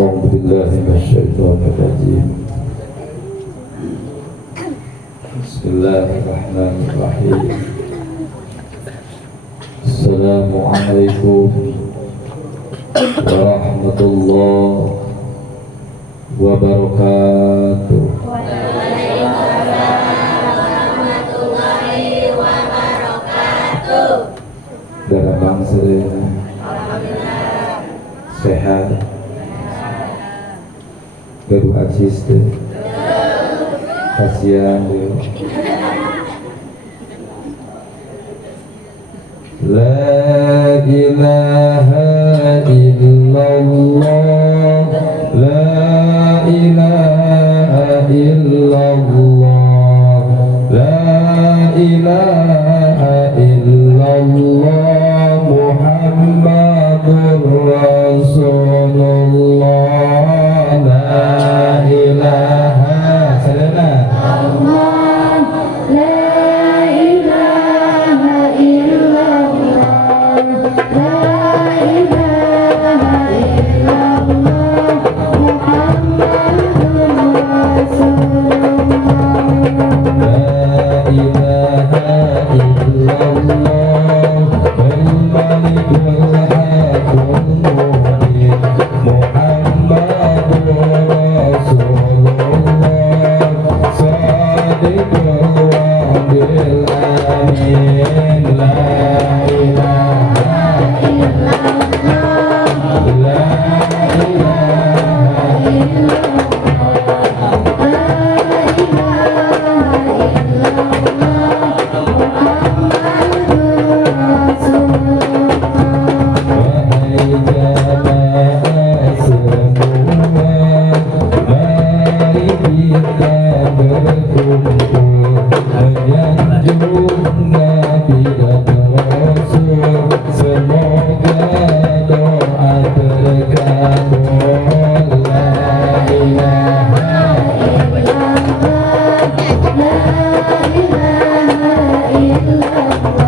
أعوذ بالله من الشيطان الرجيم. بسم الله الرحمن الرحيم. السلام عليكم ورحمة الله wabarakatuh. Dalam bangsa sehat, baru ajis deh, kasihan deh. La ilaha illallah, la ilaha illallah, la ilaha illallah, Muhammadur Rasulullah, la ilaha illallah, la ilaha illallah, la ilaha illallah, Muhammadur Rasulullah, la ilaha illallah, al-malikul hakimul mu'min, Muhammadur Rasulullah, sadiqul wa'dil amin, la ilaha illallah, la ilaha illallah, la ilaha illallah, Muhammadur Rasulullah. Wahai jamaah semua, mari kita berkumpul menyanjung Nabi dan Rasul. Semoga doa terkabul. La ilaha illallah, la ilaha illallah,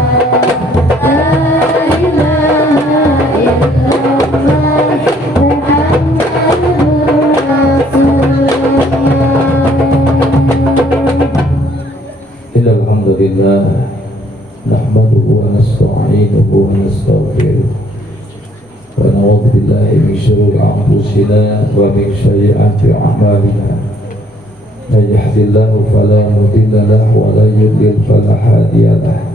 la ilaha illallah, Muhammadur Rasulullah. Alhamdulillah, nahmaduhu wa nasta'inuhu wa nastaghfiruh, wa na'udzu billahi min shururi anfusina wa min sayyi'ati a'malina. Man yahdihillahu fala mudilla lahu wa la yudlil fala hadiya lahu.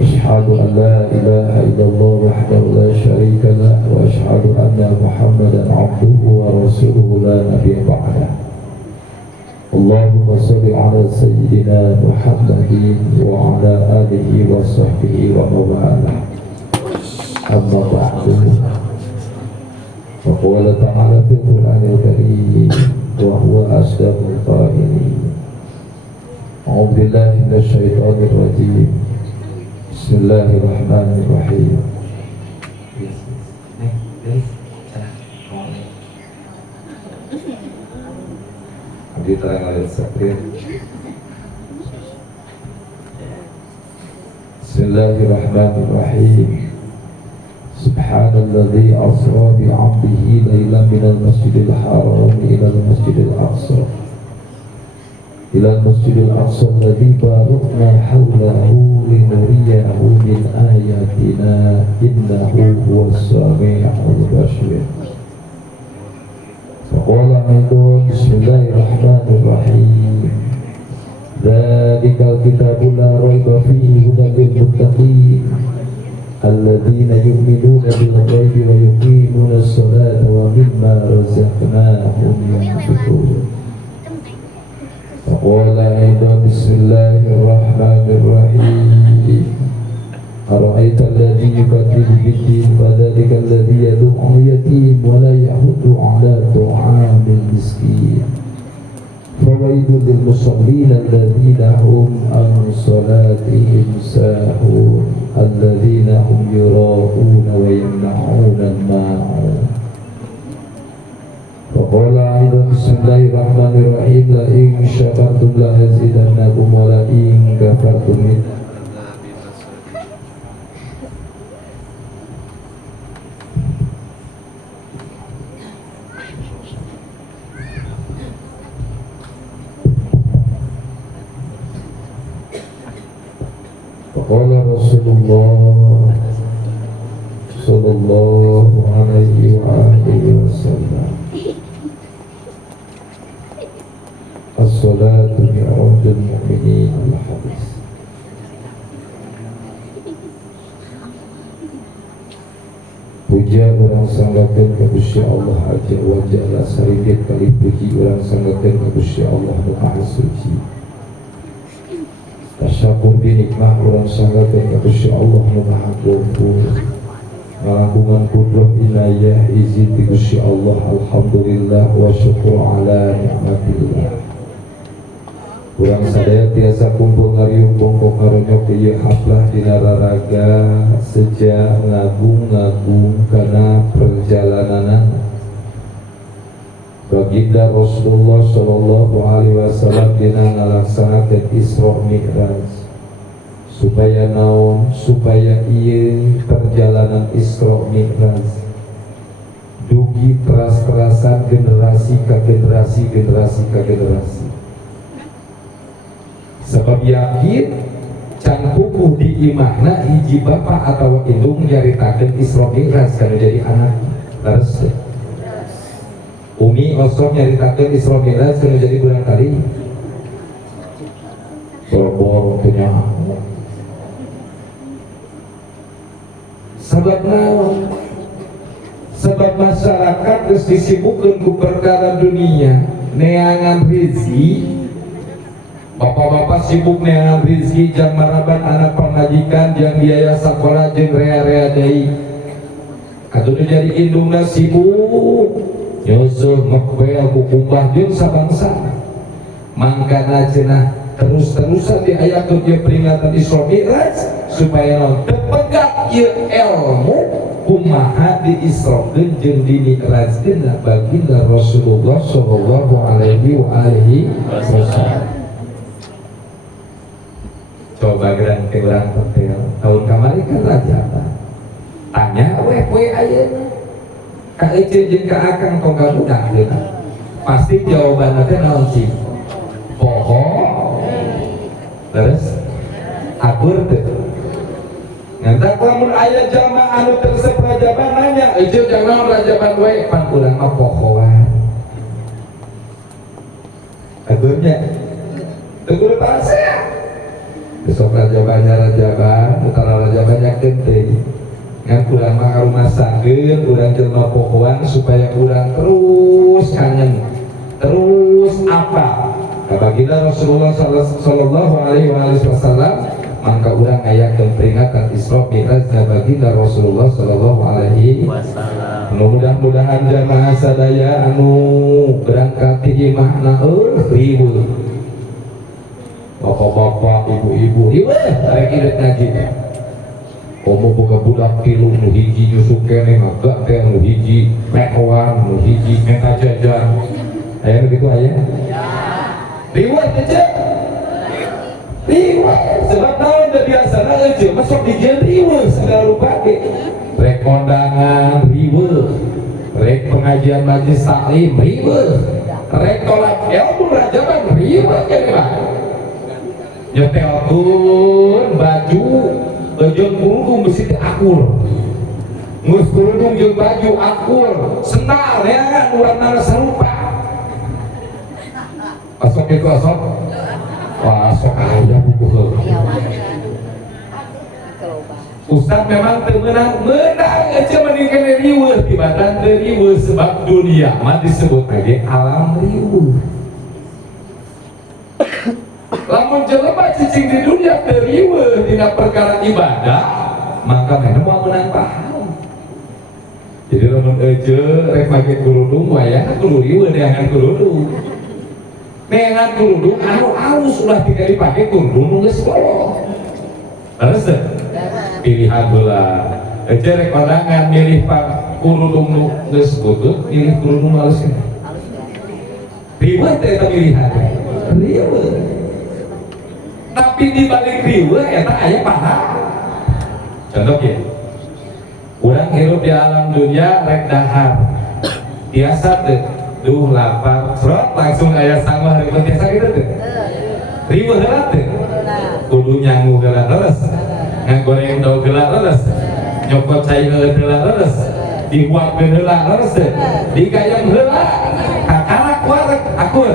Asyhadu an la ilaha illallah wahdahu la syarika lahu wa asyhadu anna Muhammadan 'abduhu wa rasuluhu la nabiyya ba'dahu. Allahumma salli ala sayyidina Muhammadin wa ala alihi wa sahbihi wa mawalah. Amma ba'du. Wa qala ta'ala fil Qur'anil Karim wa huwa asdaqul qa'ilin. A'udzu billahi minasy syaithanir rajim. Bismillahirrahmanirrahim. Diterang ayat sakit. Bismillahirrahmanirrahim. Subhanalladzi asra bi 'abdihi lailan minal masjidil haram ilal masjidil aqsa, ilal masjidil aqsa alladzi barakna hawlahu linuriyahu min ayatina innahu huwas sami'ul basir. Faqala aidan bismillahirrahmanirrahim. Dzalikal kitabu la raiba fihi hudan lil muttaqin alladzina yu'minuna bil ghaibi wa yuqimuna as-salata wa mimma razaqnahum yunfiqun. Faqala aidan bismillahirrahmanirrahim. Ara'aita alladhi yukadzibu bid-din fadzalika alladhi yad'u al-yatim wa la yahuddu 'ala ta'amil miskin. Fawailul lil musallin alladzina hum an salatihim sahun alladzina hum yura'una wa yamna'una al-ma'un. Faqala aidan bismillahirrahmanirrahim. La in syakartum la azidannakum wa la in kafartum Qala Rasulullah sallallahu alaihi wa alihi wasallam, as-salatu mi'rajul mu'minin. Al-hadis. Puja orang sanggakeun ka Gusti Allah aja wa jalla saripit kali puji orang sanggakeun ka Gusti Allah nu Maha Suci. Tasyakur binikmah orang sanggakeun ka Gusti Allah nu Maha Ghafur. Ngalangungan kudroh inayah izin ti Gusti Allah, alhamdulillah wa syukur ala nikmatillah. Urang sadaya tiasa kumpul ngariung bongkok karonyok ieu haflah dina raraga sejak ngagung-ngagung kana perjalananana baginda Rasulullah sallallahu alaihi wasallam dina ngalaksanakeun Isra Mi'raj. Supaya naon? Supaya ieu perjalanan Isra Mi'raj dugi teras-terasan generasi ka generasi, generasi ka generasi. Sebab yakin can pupuh di imahna hiji bapak atau indung nyaritakeun Isra Mi'raj kana jadi anak. Terus Umi osok nyaritakeun Isra Mi'raj kana jadi bulan kali. Boro-boro punya. Sebab naon? Sebab masyarakat geus disibukkeun ku perkara dunia, neangan rezeki. Bapak-bapak sibuk neangan rizki jang maraban anak pamajikan jang biaya sekolah jeung rea-rea deui. Atuh jadi indungna sibuk nyusuh mekbel ku kumbah jeung sabangsa. Mangkana cenah terus-terusan diayakeun ieu peringatan Isra Mi'raj supaya naon teu pegat ieu ilmu kumaha diisrokeun jeung dimi'rajkeun baginda Rasulullah sallallahu alaihi wasallam. Coba gerang ke orang hotel tahun kemarin kan Rajab tanya we ayeuna ka ece jeung ka akang tongga budak pasti jawabanna teh naon sih poho terus akur teh nganta lamun aya jamaah anu tersep rajaban nanya ece jeung naon rajaban we pan urang mah pohoan akurnya teu kudu parasea. Besok rajabannya utara rajabannya kente ngan kurang mah karumasakeun urang jelema pohoan supaya urang terus kangen terus apa ka baginda Rasulullah sallallahu alaihi wasallam. Mangka urang ngayakeun peringatan Isra Mi'raj ka baginda Rasulullah sallallahu alaihi wasallam. Mudah-mudahan jamaah sadaya anu berangkat di imahna riweuh. Bapak-bapak, ibu-ibu, rek irit ngaji. Komo boga budak tilu nu hiji nyusuk keneh agak teh nu hiji mekoan nu hiji meta jajan. Aya begitu aya? Ya. Riweuh teh cek. Riweuh sebab naon da biasana eueuh masuk dijieun riweuh segala rupa ge. Rek kondangan riweuh. Rek pengajian majelis taklim riweuh. Rek tolak ilmu rajaban riweuh keneh mah. Nyetelkeun baju jeung kerudung mesti akur. Geus kerudung jeung baju akur, sendal ya urang sarupa. Asok itu asok. Wah, asok aya buku. Ustaz memang teu meunang aja mending kene riweuh di badan teu riweuh sebab dunia mah disebut lagi alam riweuh. Lamun jelema cicing di dunia teriweuh dina perkara ibadah, maka mana mau menang paham. Jadi lamun eueuh rek make kerudung wayahna kudu riweuh neangan kerudung. Neangan kerudung anu alus ulah tinggal dipake kerudung nu geus bolong. Terus pilihan heula. Eueuh rek kondangan milih kerudung nu geus butut, milih kerudung alus. Riweuh teh eta pilihan. Riweuh. Tapi di balik riweuh eta aya pahala. Contoh ya, urang hirup di alam dunia rek dahar, biasa teh, duh lapar, serot langsung aya sangguh hari biasa gitu teh. Riweuh heula teh, kudu nyangu heula terus. ngagoreng daun heula leres nyokot cai heula leres dibuatkeun heula leres digayam heula kakalak wareg akur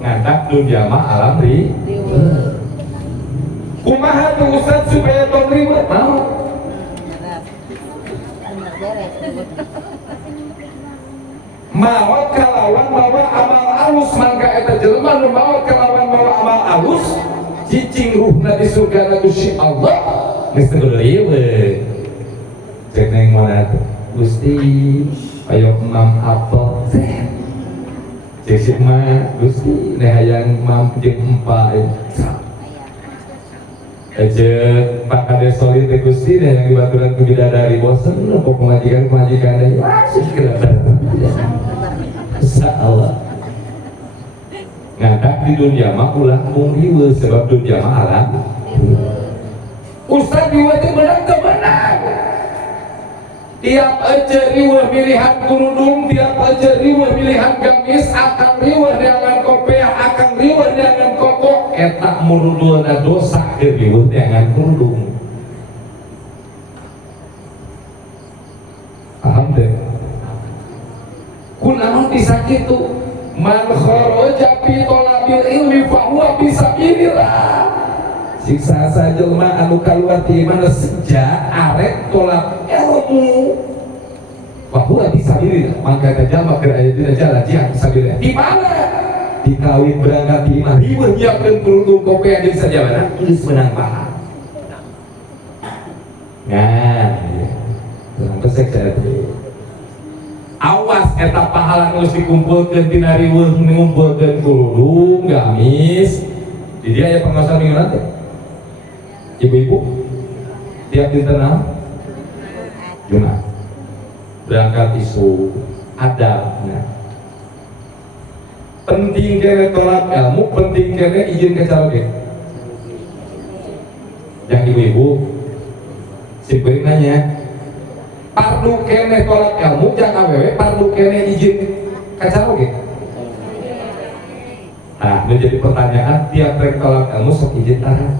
ngadak dunia mah alam ri kumaha tuh Ustaz supaya tong ribet mau mawa kalawan mawa amal alus mangga eta jelema nu mawa kalawan mawa amal alus cicing ruhna di surga Gusti Allah geus teu ieu cek neng mana Gusti ayo mam apel cek si mah Gusti neh hayang mam jeung empa aja Pak Kades solid teh Gusti yang dibaturan ke bidadari bosen pok majikan deh asik kelihatan insyaallah ngadak di dunia mah ulah mung riweuh sebab dunia mah alam Ustaz riweuh teh menang teu menang tiap aja riweuh milihan kerudung tiap aja riweuh milihan gamis akan riweuh dengan kopiah akan riweuh dengan koko eta muruduana dosa riweuh dengan kerudung paham teh kunaon bisa kitu man kharaja fi talabil ilmi fa huwa fisabilillah siksa sajelma anu kaluar ti mana sejak arek tolak ilmu fa huwa fisabilillah mangka jalma keur aya dina jalan jihad fisabilillah di mana dikawin berangkat di imah riweuh nyiapkeun kerudung kopi jeung sajabana geus menang pahala nah urang pesek saya awas eta pahala geus dikumpulkeun tina riweuh ngumpulkeun kerudung gamis di dia aya pengawasan minggu nanti ibu-ibu tiap dinten Jumat berangkat isu adabnya penting kene tolak ilmu penting kene izin ke calon yang ibu-ibu si beri nanya pardu kene tolak ilmu jangan awewe pardu kene izin ke calon nah ini jadi pertanyaan tiap rek tolak ilmu sok izin tarah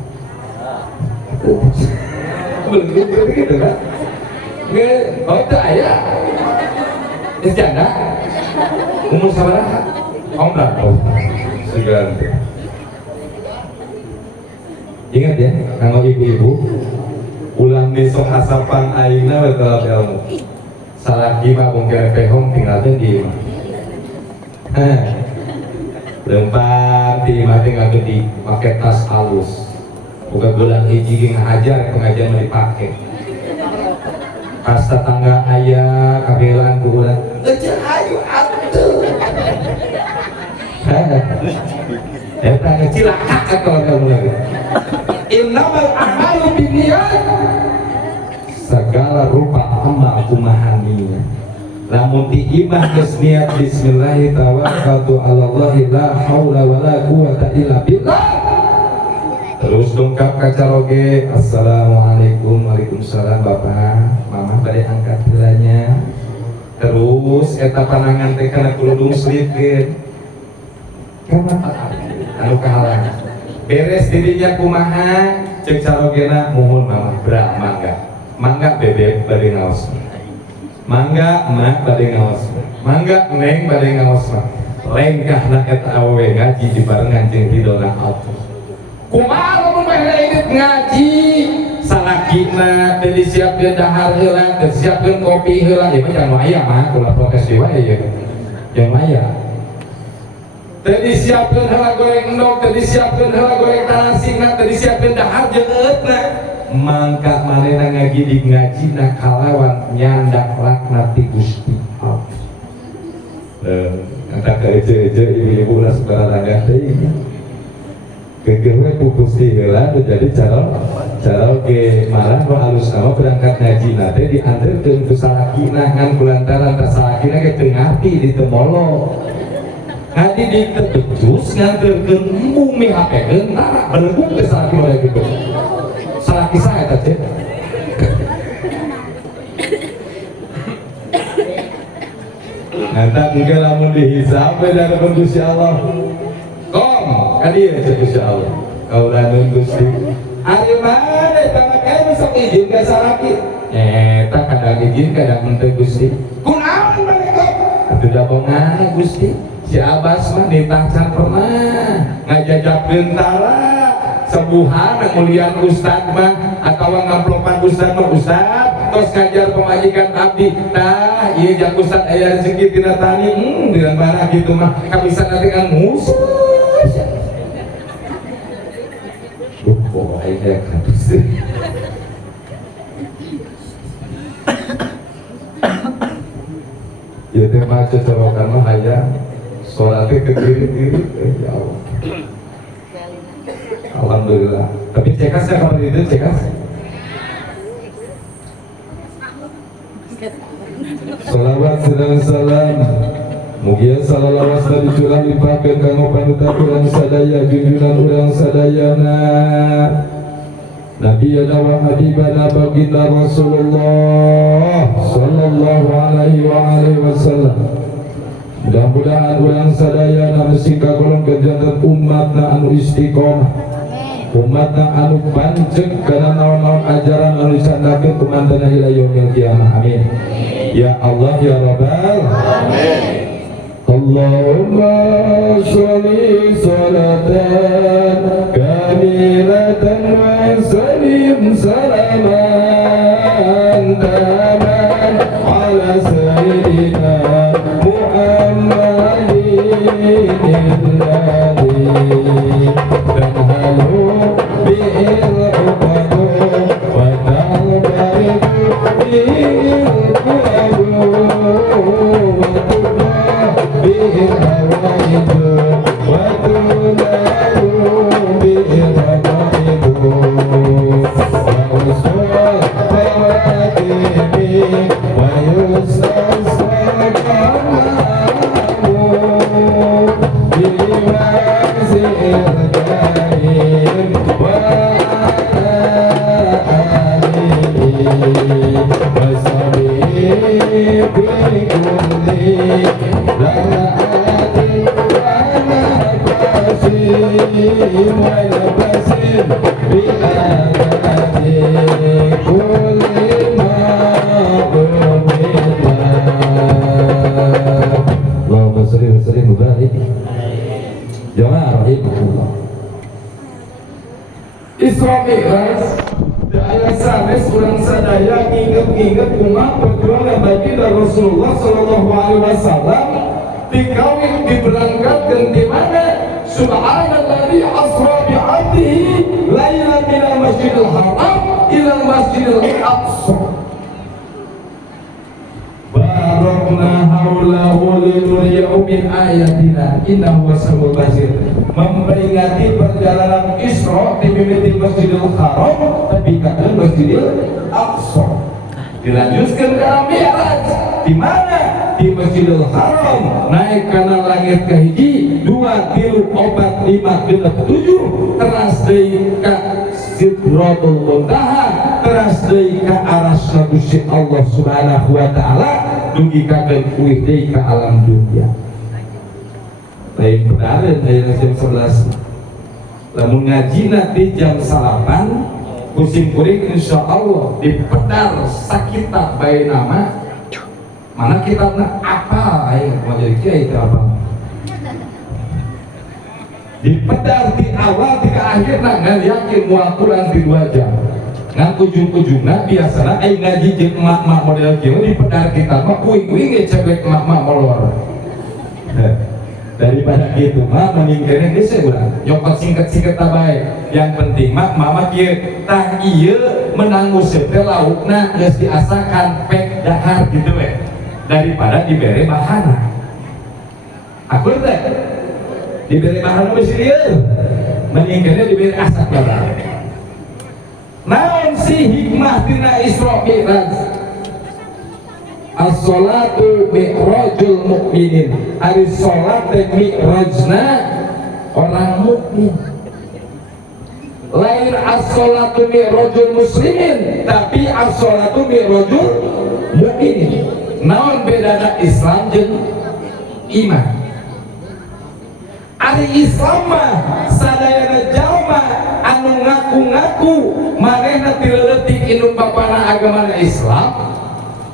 belum gitu kan nggak oh itu ayah ini janda umur sabaraha om berapa segan ingat ya kalau ibu-ibu ulang besok asapan aina betul ilmu salah gimana mungkin pehong tinggal di lempat di mati tinggal di pakai tas halus bukan gelang hiji ngajar pengajian mau dipakai pas tetangga ayah kabelan kuulan ece ayu atuh eta ngecilaka kalau kamu lagi innamal a'malu binniyat segala rupa amal kumahaninya lamun ti imah geus niat bismillah tawakkaltu 'alallahi la haula wala quwata illa billah terus dongkap kaca roge assalamualaikum waalaikumsalam bapak mama bade angkat bilanya terus eta panangan teh kana kerudung slipkeun kana anu kahalang beres dirinya kumaha cek carogena muhun mama bra mangga bebek bade ngaos mangga emak bade ngaos mangga neng bade ngaos lengkahna eta awewe ngaji dibarengan jeung ridona Allah kumaha lamun bae ngaji salakina teh disiapkeun dahar heula teh disiapkeun kopi heula ieu mah jangan aya mah kula protes deui wae ieu jangan aya teh disiapkeun heula goreng endog teh disiapkeun heula goreng talasina teh disiapkeun dahar jeung eutna mangka manehna ngagidig ngajina kalawan nyandak laknat ti Gusti Allah kata ka ece-ece ibu-ibu ulah saudara teh kegewe pukusi heula jadi cara ge marah nu halus nama berangkat ngaji nate diantarkeun ku salakina ngan kulantaran ta salakina ge teu ngarti di teu molo ngaji di teu becus nganterkeun embung mihapekeun tara belegung ke salakina we kitu salaki saha eta cek nganta engke lamun dihisab we dari Gusti Allah kadieu cek Gusti Allah kaulanun Gusti Ari mana tangan kae sok izin ka salaki. Eta kadang izin kadang henteu Gusti. Kunaon mereka? Atuh da bongana Gusti. Si Abbas mah ditangsan pernah ngajajakeun tala sebuhan mulian ustad mah atawa ngamplopan ustad mah ustad tos kajar pemajikan abdi tah ieu jak ustad aya rezeki tina tani dengan barang gitu mah kabisa nanti kan musuh. Oh, aja kan sih. Ya teh mah cocorokan mah aya salatnya ke diri-diri ya Allah. Alhamdulillah. Tapi cekas ya kalau itu cekas. Salawat sedang salam. Mugia salawat sedang dicurah limpahkan kanggo panutan urang sadaya junjungan urang sadayana. Nabiyana wa habibana baginda Rasulullah sallallahu alaihi wa alihi wasallam. Mudah-mudahan urang sadayana mesti kagolong ke jantan umatna anu istiqomah, umatna anu panceg kana naon-naon ajaran anu disandakeun kumantana ila yaumil qiyamah. Amin. Ya Allah ya Rabbal amin. Allahumma sholli salatan kamilatan wa sallim salaman taman ala sayyidina Muhammadin alladhi tanhalu bi'il uqadu wa ta'bariku bi'il qulabu wa tubba bi'il hawaidu wa tunalu bi'il hawaidu wa usul hawatimi wa yustasqa kamamu biwazil karim wa alihi wa sahbihi kulli la'atin wa nafasin wa nafasin bi'adati kulli ma'budillah. Allahumma sholli wa sallim wa barik. Jamaah rahimahullah. Isra Mi'raj aya sanes urang sadaya inget-inget kumaha perjuangan baginda Rasulullah sallallahu alaihi wasallam dikawin diberangkatkeun di mana subhanalladzi asra bi 'abdihi lailan minal masjidil haram ila masjidil aqsa. Barakna haulahu linuriyahu min ayatina innahu wasamiul basir. Memperingati perjalanan Isra di mimiti Masjidil Haram tapi ke Masjidil Aqsa. Dilanjutkan ke Mi'raj di mana? Di Masjidil Haram naik kana langit ka hiji 2 3 4 5 6 7 teras deui ka Sidratul Muntaha teras deui ka arasna Gusti Allah Subhanahu wa taala dugi ka kuih deui ka alam dunya. Lain benar dari jam 11 lamun ngaji nanti jam 8 kusim kuring insya Allah di pedar sakita bayi nama mana kitabnya apa ayo mau jadi kiai itu apa di pedar di awal di akhir nggak yakin mual Quran di 2 jam ngan ujung-ujungnya biasanya ngaji jeung emak-emak model kieu di pedar kitab mah kuing-kuing ngecek emak-emak molor. Daripada gitu mah meninggalnya dia saya ulang nyokot singkat-singkat tabai yang penting mah mama kieu tah ieu menang useup teh laukna geus diasakan pek dahar gitu we daripada dibere bahana akur teh dibere bahana mesti lieur meninggalnya dibere asak babar. Naon si hikmah tina Isra Mi'raj? As-salatu mi'rajul mukminin. Ari salat teh mi'rajna orang mukmin. Lain as-salatu mi'rajul muslimin, tapi as-salatu mi'rajul mukminin. Naon bedana Islam jeung iman? Ari Islam mah sadayana jalma anu ngaku-ngaku manehna ti leutik indung bapana agama Islam,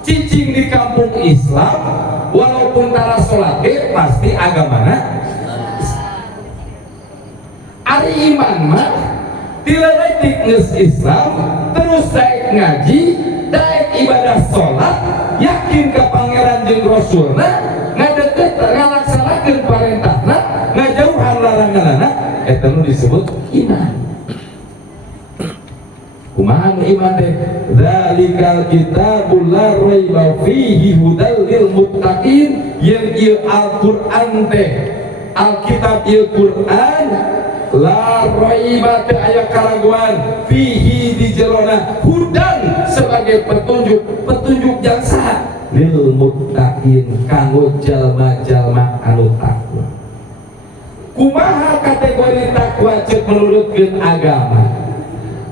cicing di kampung Islam, walaupun tara salat ge pasti agamana ari iman mah ti leutik geus Islam, terus daek ngaji, daek ibadah salat, yakin ka pangeran jeung rasulna, ngadeukeut ngalaksanakeun parentahna, ngajauhan laranganna, eta nu disebut iman. Kumaha iman teh? Dzalikal kitabul la raiba fihi hudal lil muttaqin. Yang ieu Al-Qur'an teh, Alkitab ieu Qur'an, la raiba teh aya karaguan, fihi di jerona hudan sebagai petunjuk yang sah lil muttaqin kanggo jalma-jalma anu takwa. Kumaha kategori takwa cek menurutkeun agama?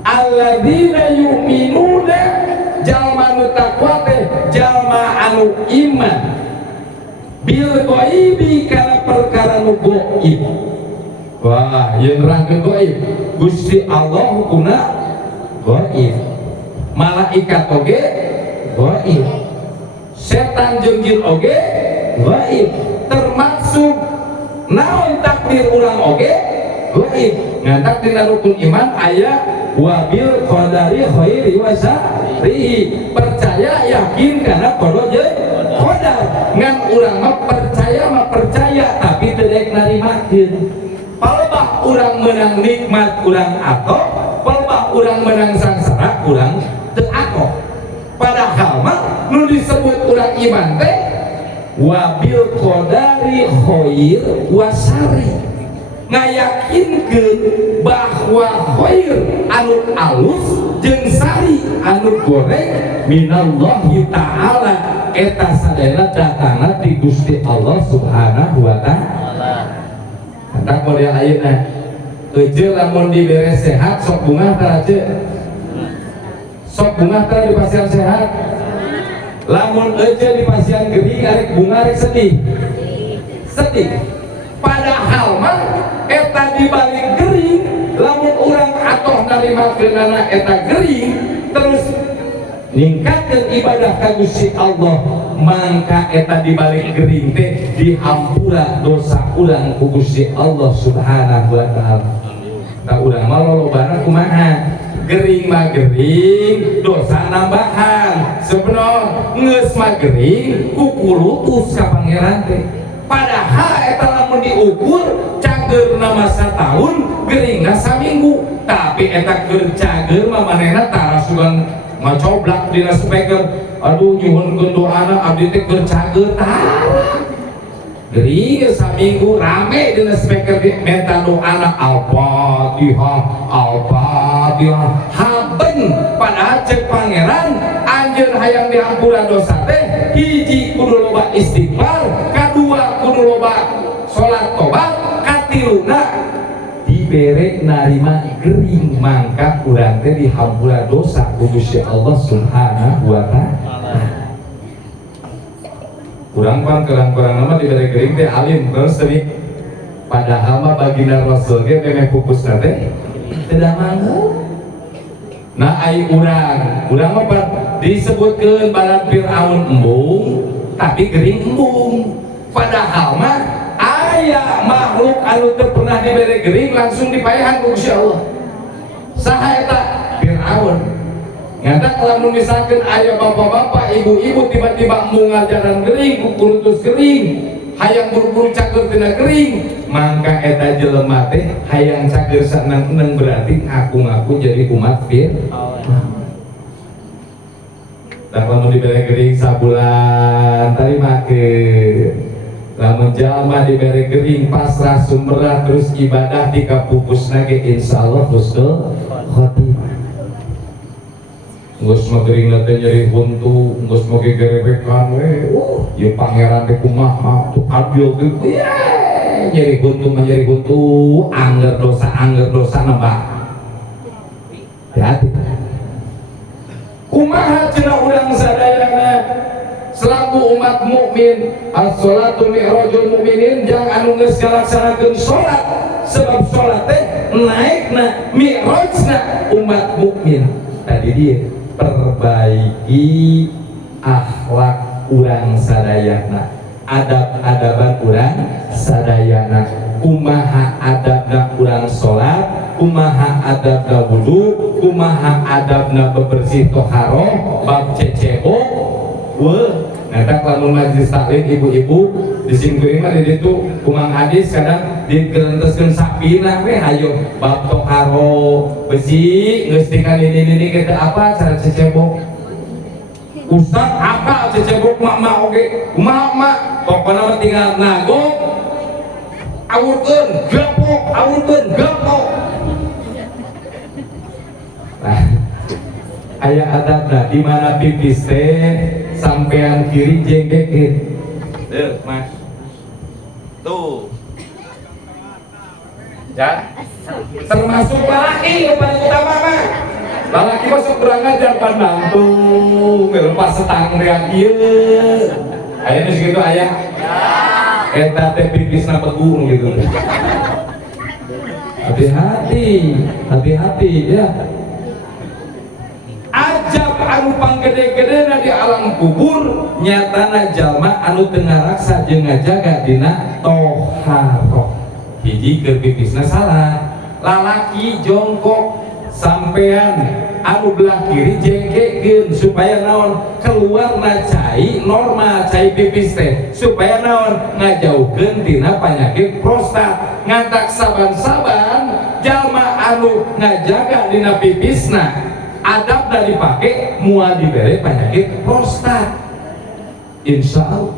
Alladzina yu'minuna, jalma anu takwa teh jalma anu iman bil ghaibi kana perkara nu gaib. Wah, yang nerangkeun gaib, Gusti Allah hukumna gaib, malaikat oge gaib, setan jeung jin oge gaib, termasuk naon takdir urang oge gaib. Ngan takdir rukun iman aya wabil qadari khairi wa syarrihi, percaya yakin kana qada jeung qadar. Ngan urang mah percaya tapi teu daek narimakeun. Palebah urang menang nikmat urang ato, palebah urang menang sangsara urang teu ato. Padahal mah nu disebut urang iman teh wabil qadari khair wa syarri, ngayakinkeun bahwa khair anu alus jeung sari anu goreng minallahi ta'ala, eta sadayana datangna ti Gusti Allah Subhanahu wa ta'ala. Kata model ayeuna eujeul lamun dibere sehat sok bungah tara ceuk, sok bungah tara di pasien sehat, lamun eujeul di pasien geuring arek bunga arek sedih. Padahal mah eta dibalik gering, lamun urang atoh narimakeunana eta gering, terus ningkatkeun ibadah ka Gusti Allah, mangka eta dibalik gering teh dihampura dosa urang ku Gusti Allah Subhanahu wa ta'ala. Tah urang mah lolobana kumaha? Gering mah gering, dosa nambahan. Sebenarnya geus mah gering ku kulutus ka pangeran teh. Padahal eta lamun diukur cageurna mah satahun, geringna saminggu. Tapi eta keur cager mah manehna tara sugan ngacoblak dina speaker. Aduh nyuhunkeun doana abdi teh keur cager tara. Gering saminggu rame dina speaker minta doana Al-Fatihah, Al-Fatihah. Haben padahal cek pangeran anjeun hayang dihampura dosa teh hiji kudu loba istighfar, kadua kudu loba salat tobat, katiluna dibere narima gering, mangka urang teh dihampura dosa ku Gusti Allah Subhanahu wa ta'ala. Urang pan kurang-kurang nama dibere gering teh alim terus teh. Padahal mah baginda Rasul ge memeh pupusna teh teu mangga. Nah ai urang mah disebutkeun balat Firaun embung tapi gering embung. Padahal mah aya makhluk anu teu pernah dibere gering langsung dipaehan ku Gusti Allah. Saha eta? Firaun. Ngata kalau misalkan aya bapak-bapak, ibu-ibu tiba-tiba embung ngajaran gering, kukurutus gering, hayang buru-buru cager tina gering, mangka eta jelema teh hayang cager sanang-nang berarti ngaku-ngaku jadi umat Fir'aun. Dan lamun dibere gering sabulan tarimakeun, lamun jalma dibere gering pasrah sumberah terus ibadah di kapupusna ge insyaallah husnul khotimah. Nggus magering teh nyeri buntu, nggus mage gerebekan we. Ieu pangeran teh kumaha tuh adil teh. Nyeri buntu, angger dosa nambah. Hati. Kumaha cenah urang sadayana selaku umat mukmin, as-sholatu mi'rajul mukminin, jang anu geus ngalaksanakeun salat sebab sholat teh naikna mi'rajna umat mukmin. Tadi dia perbaiki akhlak urang sadayana, adab-adaban urang sadayana, kumaha adabna urang sholat, kumaha adabna wudu, kumaha adabna bebersih toharoh, bab cecebok. Wah, neta lamun majlis taklim ibu-ibu disingkuring mah di ditu kumang hadis kadang digerenteskeun sapina we hayo bab toharoh besi geus dikali kita apa cara cecebok. Ustaz apa cecebok mak oge kumaha pokona mah tinggal nagok awurkeun gapok nah aya adabna di mana pipis teh sampean kiri jengkekeun teu mas tuh ya termasuk laki yang paling utama mah lalaki masuk kurang ajar pan mantu ngelepas setang reak ieu aya nu segitu aya eta teh pipisna pegung gitu hati-hati ya ajab anu panggede-gede di alam kubur nyatana jalma anu teu ngaraksa jeung ngajaga dina toharoh hiji keur pipisna salah lalaki jongkok sampean anu belah kiri jengkekeun supaya naon keluar na cai normal cai pipis teh supaya naon ngajauhkeun tina panyakit prostat ngantak saban-saban jalma anu ngajaga dina pipisna adab dari dipake mual dibere penyakit prostat insyaallah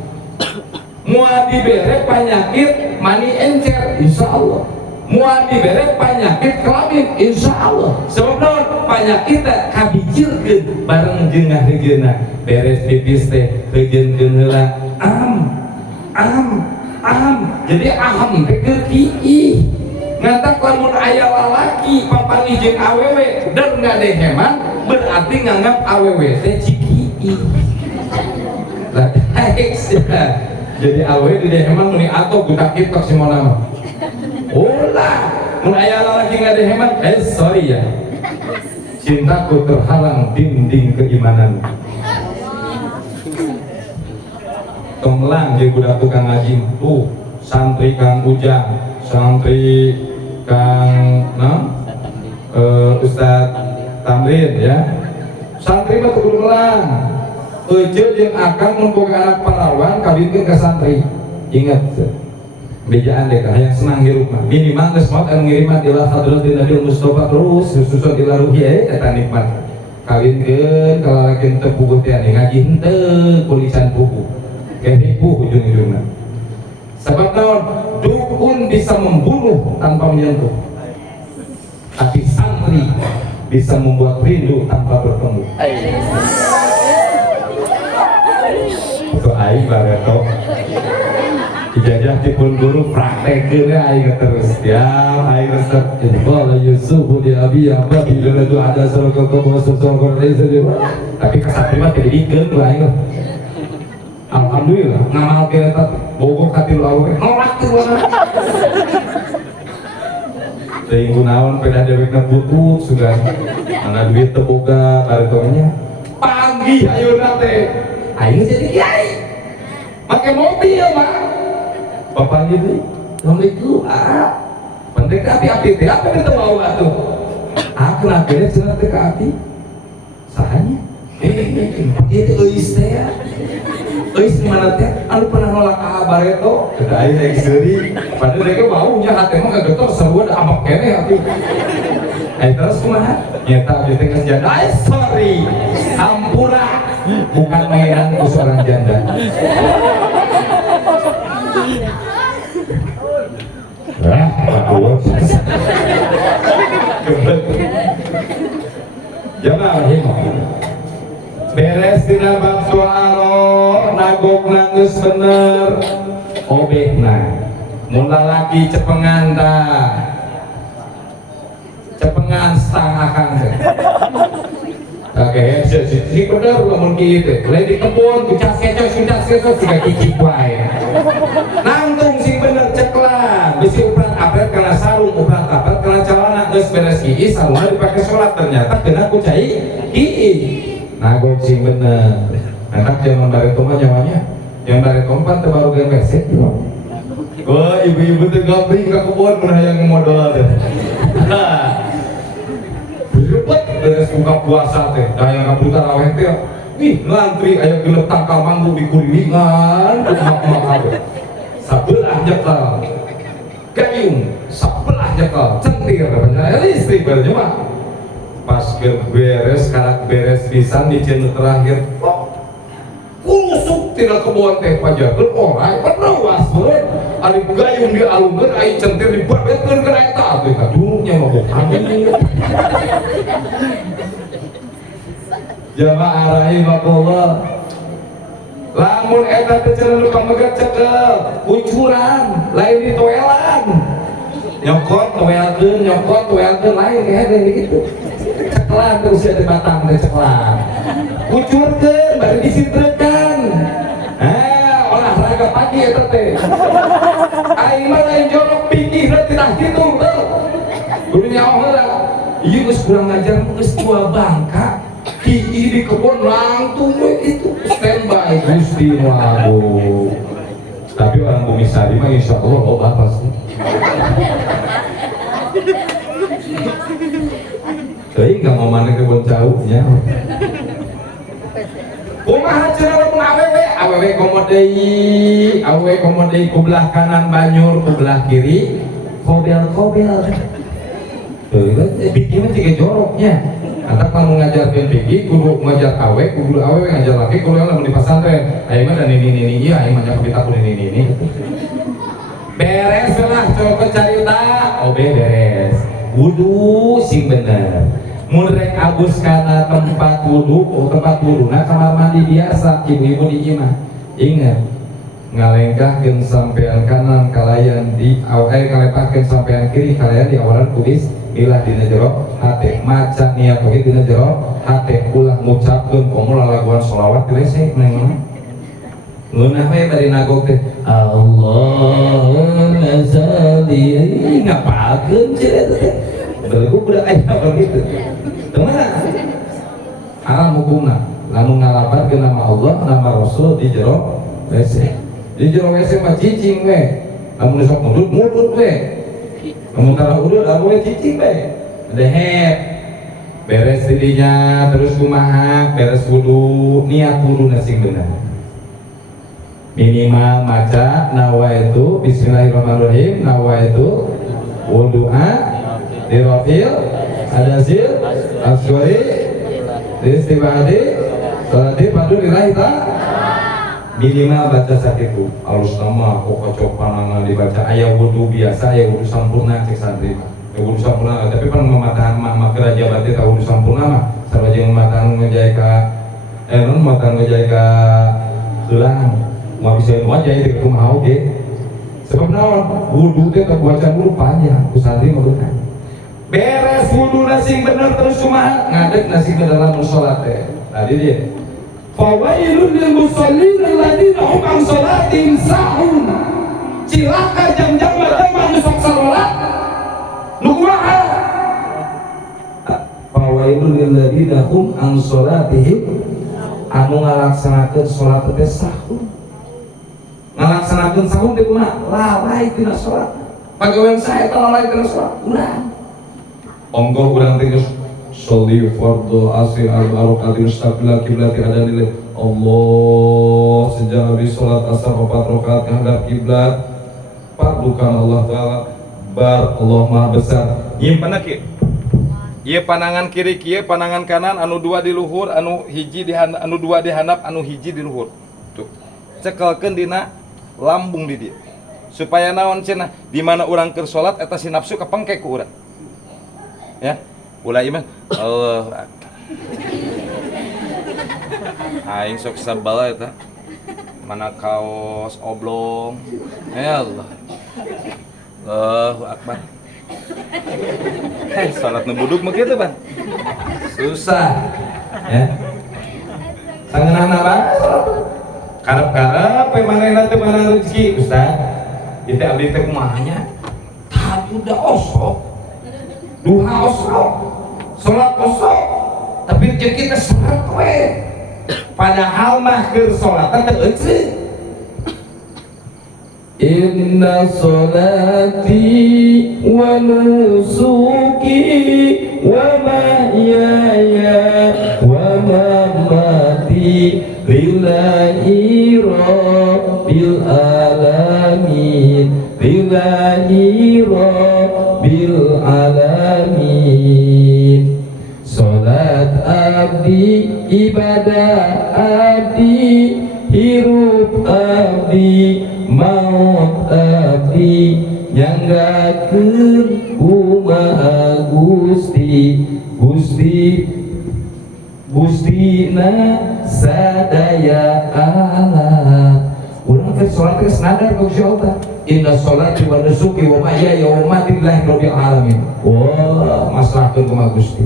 mual dibere penyakit mani encer insyaallah mual dibere penyakit kelamin insyaallah sebab naon penyakit kabijilkeun bareng jeung ngahejeuna beres pipis teh heujeunkeun heula jadi aham teh keur kiih ngantak lamun aya lalaki papani jeung awewe dan ngadeheman berarti nganggap awewe teh ciki lah jadi awewe dideheman muni ato budak kitok si monama ulah mun aya lalaki ngadeheman sorry ya cintaku terhalang dinding keimanan tonglang jeung budak tukang ngaji tuh santri Kang Ujang santri Kang Ustaz Tamrin ya santri mah kudu melang euceul jeung akang mun boga anak parawan kawinkeun ka santri ingat bejaan deh yang senang hirup mah minimal geus maot anu ngiriman ila hadratin Nabi Mustofa terus susun ila ruhi eta nikmat kawinkeun ka lalaki teu puguh teh ngaji henteu kulisan buku kehipu ujung-ujungna sebab naon dukun bisa membunuh tanpa menyentuh tapi santri bisa membuat rindu tanpa bertemu itu aing bareto ijazah tipun guru praktekeun aing terus ya aing resep qala Yusuf di abi apa bila itu ada surga kamu surga tapi kesatria mah teu dikeun ku aing alhamdulillah ngamal ke eta bogor ka tilu awewe nolak teu teuing kunaon peda dewekna butut sugan mana duit teu boga baretonya panggih ayeuna teh aing jadi kiai make mobil mah bapak gitu assalamualaikum penting ke api-api teh apa kita mau atuh kenapa ya cenah teh ka api sahanya itu euis teh ya euis mana teh anu pernah nolak ka bareto teu aya rek seuri padahal mereka baunya hate mah kagetor sarua da amak keneh atuh terus kumaha nyata abdi teh geus janda sorry ampura bukan mainan ku seorang janda jamaah beres dina bab soal nagokna geus bener obehna mun lalaki cepengan setengah kang teh oke si bener lamun kieu teh lain di kebun kucas kecos siga cicik wae nangtung sing bener ceklan bisi uprat apret kana saru geus beres kieu saluana dipake salat ternyata kena ku cai kieu nagok sing bener enak jangan dari teman nyawanya yang dari tempat teh baru ge meset wah ibu-ibu teh gabring ka kebon mun hayang modal teh ribet beres buka puasa teh daya ngabuta raweh teh wih ngantri aya genep tangkal manggu di kurilingan mak-mak kabeh sabelah nyekel gayung sabelah nyekel centir bener listrik bener mah pas beres karak beres pisan di channel terakhir kusuk tina kebon teh pajakeun orai penawas bener ari gayung dialungkeun ai centir dibabetkeun ka eta teh kadurungnya mah jamaah rahimakumullah lamun eta teh cenah nu pamegat cekel kucuran lain ditoelan nyokot toelkeun lain kayak gitu ceklan terus ada batang teh ceklan kucurkeun bari disintrekan olahraga pagi eta teh aing mah lain jorok pikirna tina kitu kudu nyaho heula ieu geus kurang ngajar geus tua bangka kieu di kebon langtung we kitu standby Gusti waduh tapi orang bumi sari mah insyaallah loba pasti teuing ka mamana kebon jauhnya kumaha cenah mun awewe komo deui ku belah kanan banyur ku belah kiri kobel teuing bikin mah ciga joroknya atak lamun ngajarkeun fikih kudu ngajar kudu awewe ngajar laki kudu lamun di pasantren aya mah dan ini ieu aya mah nya kita kudu ini beres lah coba carita beres wudu sing bener mun rek abus kana tempat wuduna kamar mandi biasa ibu-ibu di imah ingat ngalengkahkeun sampean kanan kalayan di ngalepahkeun sampean kiri kalayan di awalan kudis milah dina jero hate maca niat oge dina jero hate ulah ngucapkeun komo lalaguan sholawat dilese neng ngeunah we bari nagok teh Allahumma shalli ngapakeun cenah teh beuleuk budak aya begitu temenan haram hukumna lamun ngalaparkeun nama Allah nama Rasul di jero WC mah cicing we lamun sok mudut we lamun tara udut we cicing we dehet beres didinya terus kumaha beres wudu niat wudu sing bener minimal maca nawaitu bismillahirrahmanirrahim nawaitu wudu'a dirafil adasil aswari istibadi salati padu lillahi minimal baca sakitu alus nama kok kocok panangan dibaca ayat wudu biasa ayat wudu sampurna cek santri wudu sampurna tapi pan mematahan mak keraja berarti tahu wudu sampurna mah sareng mematahan ngejai ka mematahan ngejai ka gelang mau bisa ngejai di kumaha oge sebab naon wudu teh kebaca wudu panjang ku santri mah beres wudu sing bener terus kumaha ngadeg nasi ke dalam salat teh tadi dia fawailun lil musallin alladziina hum an salatihim sahun cilaka jam-jam mah sok salat nu kumaha fawailun lil ladziina hum an salatihim anu ngalaksanakeun salat teh sahun ngalaksanakeun sahun teh kumaha lalai tina salat pagawean sae teh lalai tina salat urang onggoh urang teh sholli fardhu asri al-arqatin istaqbila kiblati ada nilai Allah sejak habis sholat asar 4 rakaat menghadap kiblat pardukan Allah taala bar Allah maha besar nyimpen kieu ieu panangan kiri kieu panangan kanan anu dua di luhur anu hiji di anu dua di handap anu hiji di luhur tuh cekelkeun dina lambung di dieu supaya naon cenah di mana urang keur salat eta si nafsu kapengke ku urang ya ulah iman Allah aing sok sabala eta mana kaos oblong ya Allah Allahu akbar salat nebuduk mah kitu Bang susah ya sangeunana Bang karep-karep manehna teh mana rezeki Ustaz ieu teh abdi teh kumaha nya tah udah osok duha osok, sholat osok, tapi jeung kita seret we. Padahal mah keur sholat teh euceun. Inna sholati wa nusuki wa mahyaya wa mamati lillahi rabbil alamin, lillahi rabbil alamin. Salat abdi, ibadah abdi, hirup abdi, maut abdi, nyanggakeun kumaha Gusti, Gustina sadaya alat. Urang teh salat geus nadar ka Gusti Allah. Inna sholati wa nusuki wa mahyaya wa mamati lillahi rabbil alamin. Wah, maslahkeun kumaha Gusti.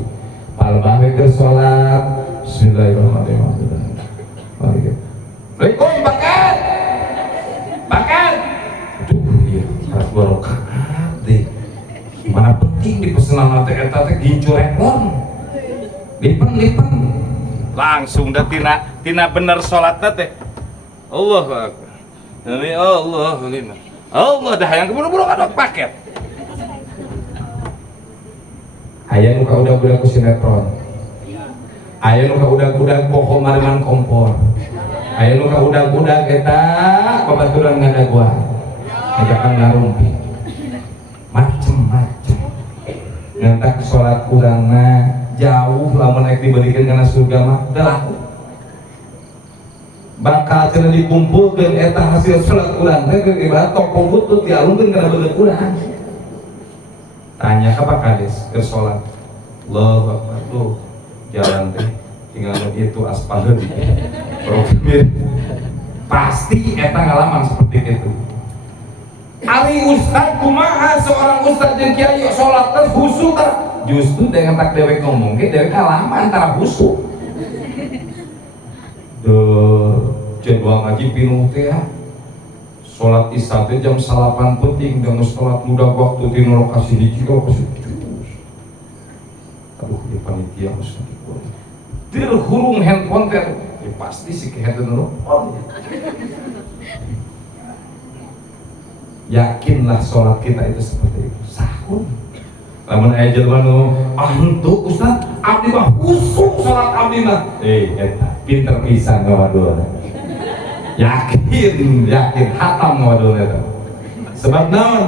Palebah we keur salat. Bismillahirrahmanirrahim. Waalaikumsalam. Bakat. Aduh, iya, harus barokah deh. Mana penting di pesanan teh eta teh gincureklon. Lipen. Langsung dah tina bener salatna teh. Allahu akbar. Ini Allah dah yang keburu-buru ada paket. Aya nu kaudag-udag ku sinetron. Aya nu kaudag-udag poho mariman kompor. Aya nu kaudag-udag eta babaturan ngadagua. Ngajakan ngarumpi. Macem-macem. Ngantak salat urangna jauh lamun naik diberikan kana surga mah teu laku. Bakal cenah dikumpulkeun eta hasil salat urang teh ibarat toko butut dialungkeun kana beungeut urang. Tanya ke Pak Kades ke sholat, Allahu Akbar tuh jalan teh tinggal itu aspal di profil pasti eta ngalaman seperti itu. Ari ustad kumaha seorang ustad jeung kiai sholat teh khusyuk teh justru dengan tak dewek ngomong ge dewek ngalaman antara khusyuk. Jadwal ngaji pinuh teh ya. Sholat isya teh jam 8 penting dan sholat muda waktu di lokasi hiji lokasi jus. Aduh di panitia harus dikuat. Dir hurung handphone teh ya pasti sih kehead nelpon. Yakinlah sholat kita itu seperti itu. Sahun. Lamun aya jelema nu henteu Ustaz, abdi mah khusyuk sholat abdi mah. Eta pinter pisan ngawadul. Yakin hatam wadul eta. Sebab naon?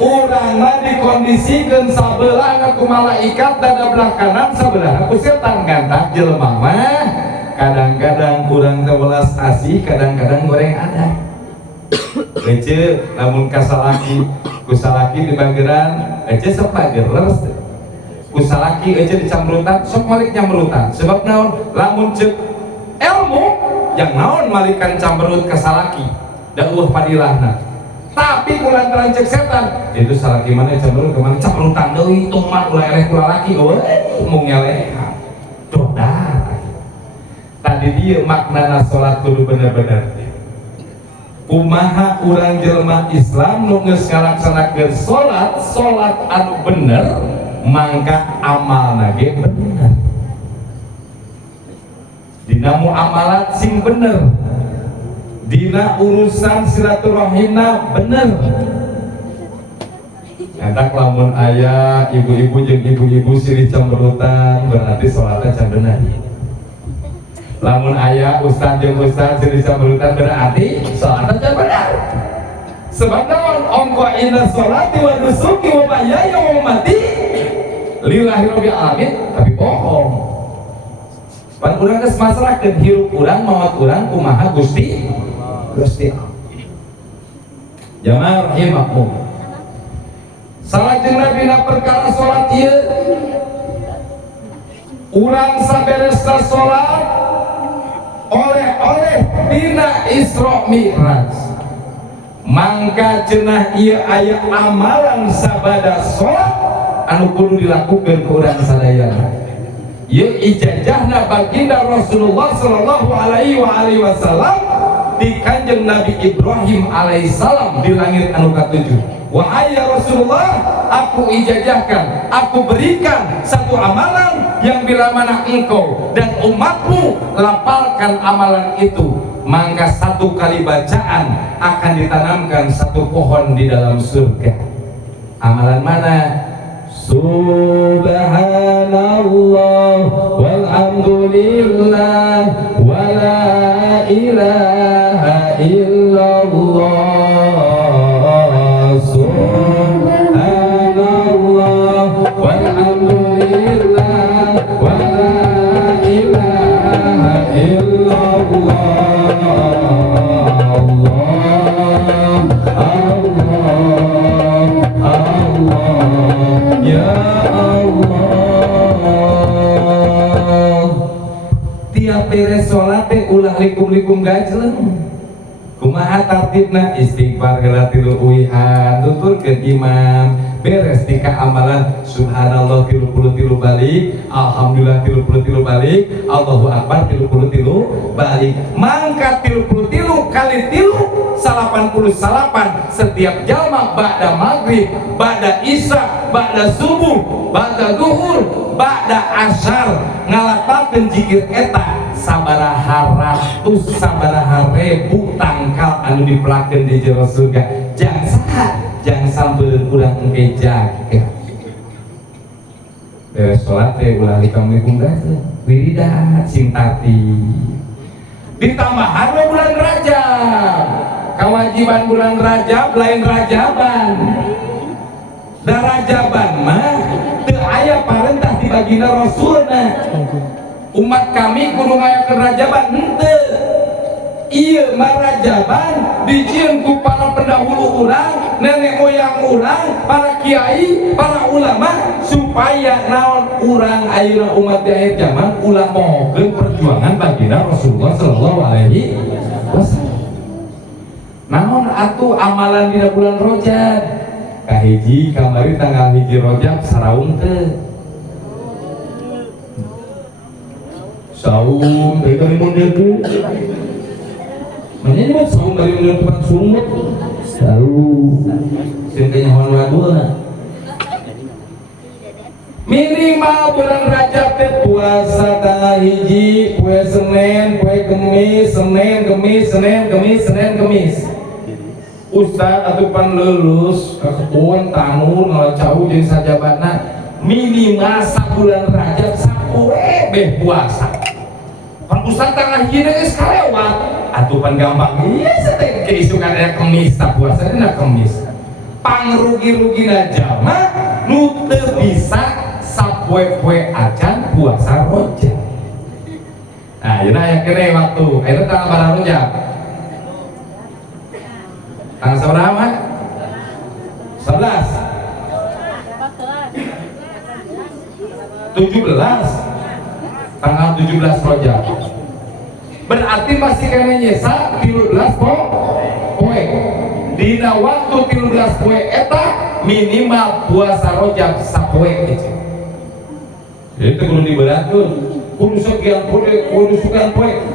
Urang mah dikondisikeun sabeulah ku malaikat dada belah kanan sabelah ku setan gantak jelema mah kadang-kadang urang teh welas asih, kadang-kadang goreng ada. Ece lamun kasalaki ku salaki di bageran ece sok bageres. Ku salaki ece dicamrutan sok malik nyamrutan. Sebab naon? Lamun ceuk ilmu yang naon malikan camberut ke salaki dan padilahna. Tapi kulantaran cek setan itu salaki mana camberut kemana camberutan deui tuman ulah eleh kula laki mung nyaleha doda. Tadi dia maknana salat kudu bener-bener kumaha urang jelema Islam nu geus ngalaksanakeun salat anu bener mangka amalna ge bener. Dina muamalat sing bener, dina urusan silaturahimna bener. Entak lamun aya ibu-ibu jeung ibu-ibu silih camberutan berarti salatna can bener. Lamun aya ustaz jeung ustaz silih camberutan berarti salatna can bener. Sebab naon ongko inna sholati wa nusuki wa mahyaya wa mamati lillahi rabbil alamin, tapi bohong. Pan urang geus masrahkeun hirup urang maot urang kumaha Gusti jamaah rahimakum. Salajengna dina perkara salat ieu urang saberesna salat oleh dina Isra Mi'raj mangka cenah ieu aya amalan sabada salat anu kudu dilakukeun ku urang sadayana. Ieu ijazahna baginda Rasulullah sallallahu alaihi wasallam di Kanjeng Nabi Ibrahim alaihissalam di langit anu katujuh. Wahai ya Rasulullah, aku ijazahkan, aku berikan satu amalan yang bila mana engkau dan umatmu lapalkan amalan itu, maka satu kali bacaan akan ditanamkan satu pohon di dalam surga. Amalan mana? Subhanallah walhamdulillah wa la ilaha illallah. Subhanallah walhamdulillah wa la ilaha illallah. Ya Allah, tiap beres sholat ulah likum-likum gajleng. Kumaha tartibna? Istighfar geula 3 uihan, tuturkeun imam, beres tika amalan subhanallah 33 balik, alhamdulillah 33 balik, Allahu akbar 33 balik. Mangka 33 kali 3 88 setiap jalma ba'da maghrib, ba'da isya, ba'da subuh, ba'da duhur, ba'da asyar ngalapakeun zikir eta sabaraha ratus sabaraha ribu tangkal anu dipelakeun di jero surga. Jang saha? Jang sampeun urang engke jaga. Beres salat teh ulah likum-likum gaeuh. Wiridan sing tati. Ditambahan we bulan Rajab. Kewajiban bulan Rajab lain Rajaban. Da Rajaban mah teu aya parentah di bagina Rasulna. Umat kami kudu ngayakeun Rajaban henteu. Ieu mah Rajaban dijieun ku para pendahulu urang, nenek moyang urang, para kiai, para ulama supaya naon urang ayeuna umat di akhir zaman ulah mohokeun perjuangan bagina Rasulullah sallallahu alaihi wasallam. Naon atuh amalan dina bulan Rajab? Kahiji kamari tanggal 1 Rajab saraung teu. Saum dari kalimun deui. Manya mah saum dari mun tempat sumut. Saum. Sing kanya hon waduna. Minimal bulan Rajab teh puasa tanggal 1, poe Senin, poe Kemis, Senin, Kemis, Senin, Kemis, Senin, Kemis. Ustaz atupan lulus ke kebun tanur ngelacau jeung sajabatna minimal sabulan Rajab sapoe beh puasa. Pan Ustaz tanggal hiji geus kalewat atupan gampang ieu teh keisukan aya Kemis tak puasa dina Kemis. Pangrugi-rugina jalma nu teu bisa sapoe-poe acan puasa Rajab. Nah, yeuna aya keneh waktu. Ayeuna tanggal berapa Rajab? Tanggal seberapa? 11 17 tanggal 17 Rajab berarti masih kena nyesa 13 poe dina waktu 13 poe eta minimal puasa Rajab sapoe gitu. Itu kudu diberatkeun kudu sekian poe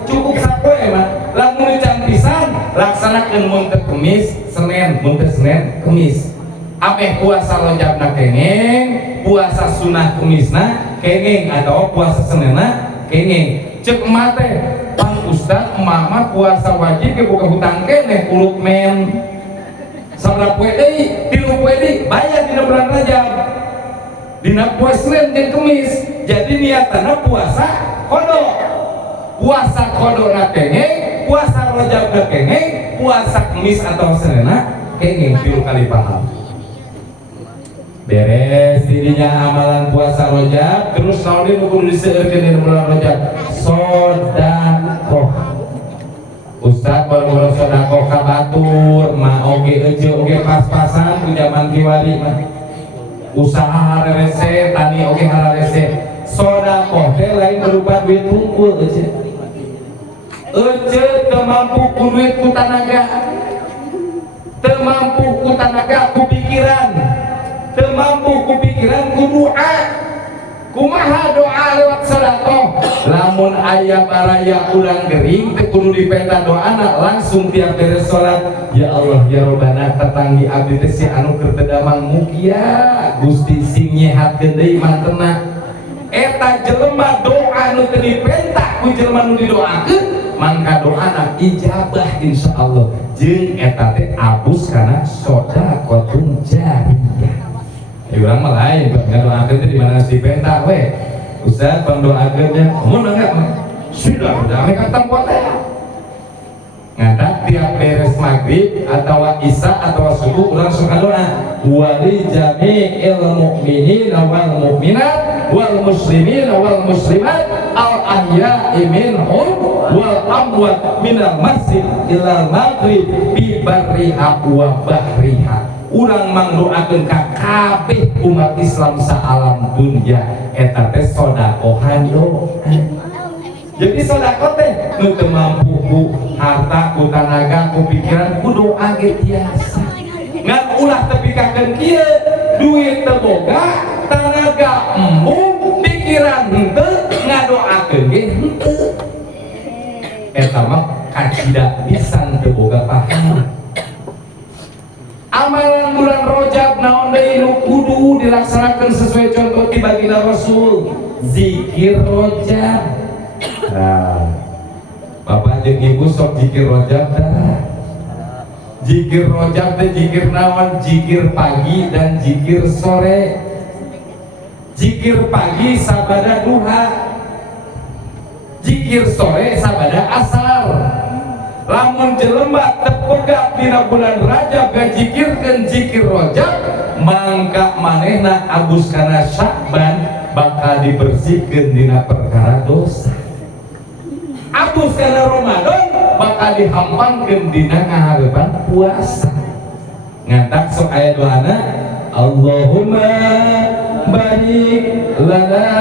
cukup sapoe mah lamun can pisan laksanakeun mun teu Kemis Senin, mun teu Senin Kemis. Ameh puasa Rajabna kenging, puasa sunah Kemisna kenging atau puasa Seninna kenging. Cek emah teh, Pan Ustaz mama puasa wajib ke buka hutang keneh kulut men. Sabaraha poe deui? 3 poe deui bayar dina bulan Rajab. Dina poe Senin jeung Kemis. Jadi niatana puasa qada. Puasa qadona kenging, puasa Rajabna kenging, puasa Kemis atau Seninna kenging 3 kali paham. Beres dirinya amalan puasa Rajab, terus naon nu kudu diseueurkeun dina bulan Rajab? Sedekah. Ustaz baru sedekah ka batur mah oge euceuk oge pas-pasan ku zaman kiwari mah. Usaha harerese, tani oge harerese. Sedekah teh lain berupa duit tungkul euceuk. Euceuk teu mampu ku duit ku tanaga. Teu mampu ku tanaga ku pikiran. Teu mampu ku pikiran ku doa. kumaha doa lewat sedekah lamun aya baraya urang gering teu kudu dipeta doana langsung tiap beres salat ya Allah ya Robbana tetanggi abdi teh si anu keur teu damang mugia Gusti sing nyehatkeun deui mantena eta jelema doa nu teu dipenta ku jelema nu didoakeun mangka doana ijabah insyaallah jeung eta teh abus kana sedekahun jariyah. Urang mah lain, ngadoakeun teh di mana dipenta we. Ustaz pandoakeunnya, mun enggak sudah ame katang pote. Ngadak tiap beres maghrib atau isya atau subuh urang sok doa. Wali jami'il mu'minin wal mu'minat wal muslimin wal muslimat al ahya'i minhum wal amwat minal masjid ilal maghrib bi barriha wa bahriha. Urang mangdoakeun ka kabeh umat Islam saalam dunya eta teh sedekah doa. Jadi sedekah teh nu teu mampu ku harta, ku tenaga, ku pikiran, ku doa ge tiasa. Ngan ulah teu pikakeun kieu, duit teu boga, tenaga embung, pikiran henteu, ngadoakeun ge henteu. Eta mah kacida pisan teu boga pahala. Amalan bulan Rajab naon deui nu kudu dilaksanakeun sesuai contoh ti baginda Rasul zikir Rajab. Nah, Bapak jeung Ibu sok zikir Rajab dah. Zikir Rajab teh zikir naon? Zikir pagi dan zikir sore. Zikir pagi sabada duha. Zikir sore sabada asar. Lamun jelema tepegak dina bulan Rajab gazikirkeun zikir Rajab mangka manehna abus kana Sya'ban bakal dibersihkeun dina perkara dosa. Abus kana Ramadan bakal dihampangkeun dina ngahareupan puasa. Ngatak sok aya doana Allahumma barik lana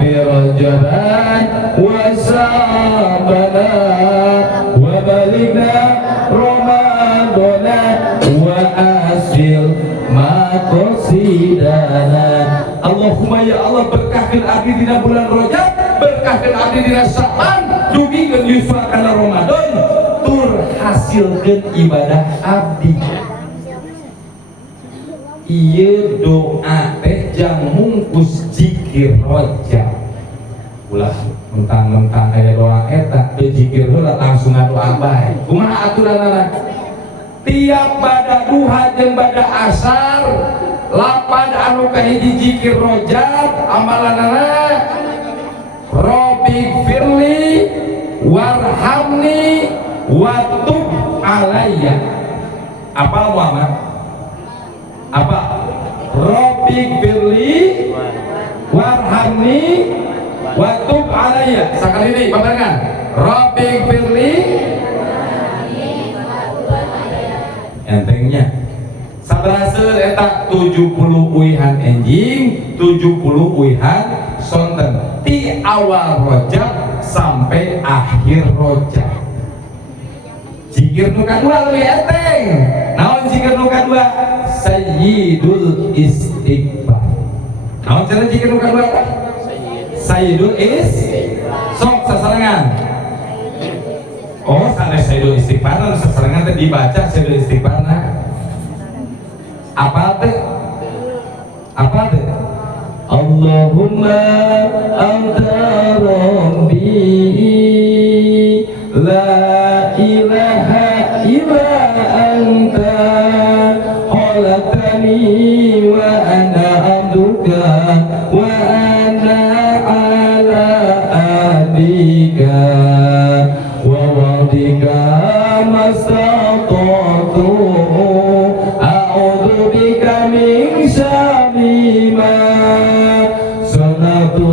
bi Rajaban wa Sya'bana wa balikna Ramadana wa asil maqasidana. Allahumma ya Allah berkahkeun abdi dina bulan Rajab, berkahkeun abdi dina Sya'ban, dugikeun yuswa kana Ramadan, tur hasilkeun ibadah abdi. Ieu doa teh jang mungkus zikir Rajab. Ulah mentang-mentang aya doa eta teu zikir heula langsung ngadoa bae. Kumaha aturanna? Tiap bada duha jeung bada asar lapan anu kahiji zikir Rajab amalanana Rabbi firli warhamni wa tub alayya. Apal Muhammad? Apa? Rabbi firli warhamni wa tub alayya. Sakali ini barengan. Rabbi firli entengnya sabraseun eta 70 uihan enjing 70 uihan sonten ti awal Rajab sampai akhir Rajab. Zikir nu kadua leuwih enteng. Naon zikir nu kadua? Sayyidul istighfar. Naon cara zikir nu kadua? Sayyidul istighfar. Sok sasarengan. Oh, sanes Sayyidul istighfar sasarengan teh dibaca Sayyidul istighfar. Apa teh? Apa teh? Allahumma anta rabbi la ilaha illa anta khalaqtani wa ana abduka wa ana ala ahdika wa wa'dika mastata'tu a'udzu bika min syarri ma sana'tu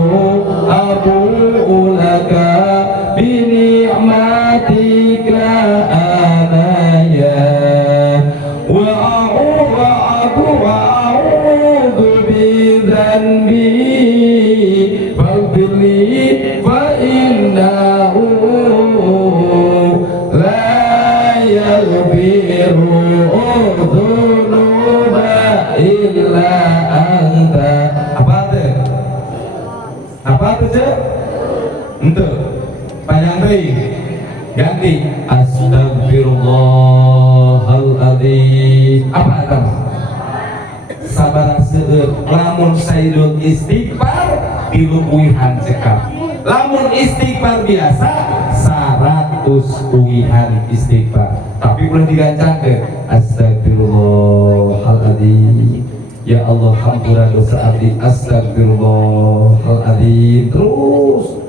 abu'u laka bi ni'matika alayya wa a'udzu bi dzanbi faghfirli fa innahu la yaghfiru dzunuba illa anta. Apa teh? tuh cek ente panjang deui ganti astagfirullahaladzim apa itu sabar seueur lamun sayyidul istighfar dilupuihan cekap lamun istighfar biasa 100 uihan istighfar tapi ulah digancang ke astagfirullahaladzim ya Allah hampura dosa abdi astagfirullahaladzim terus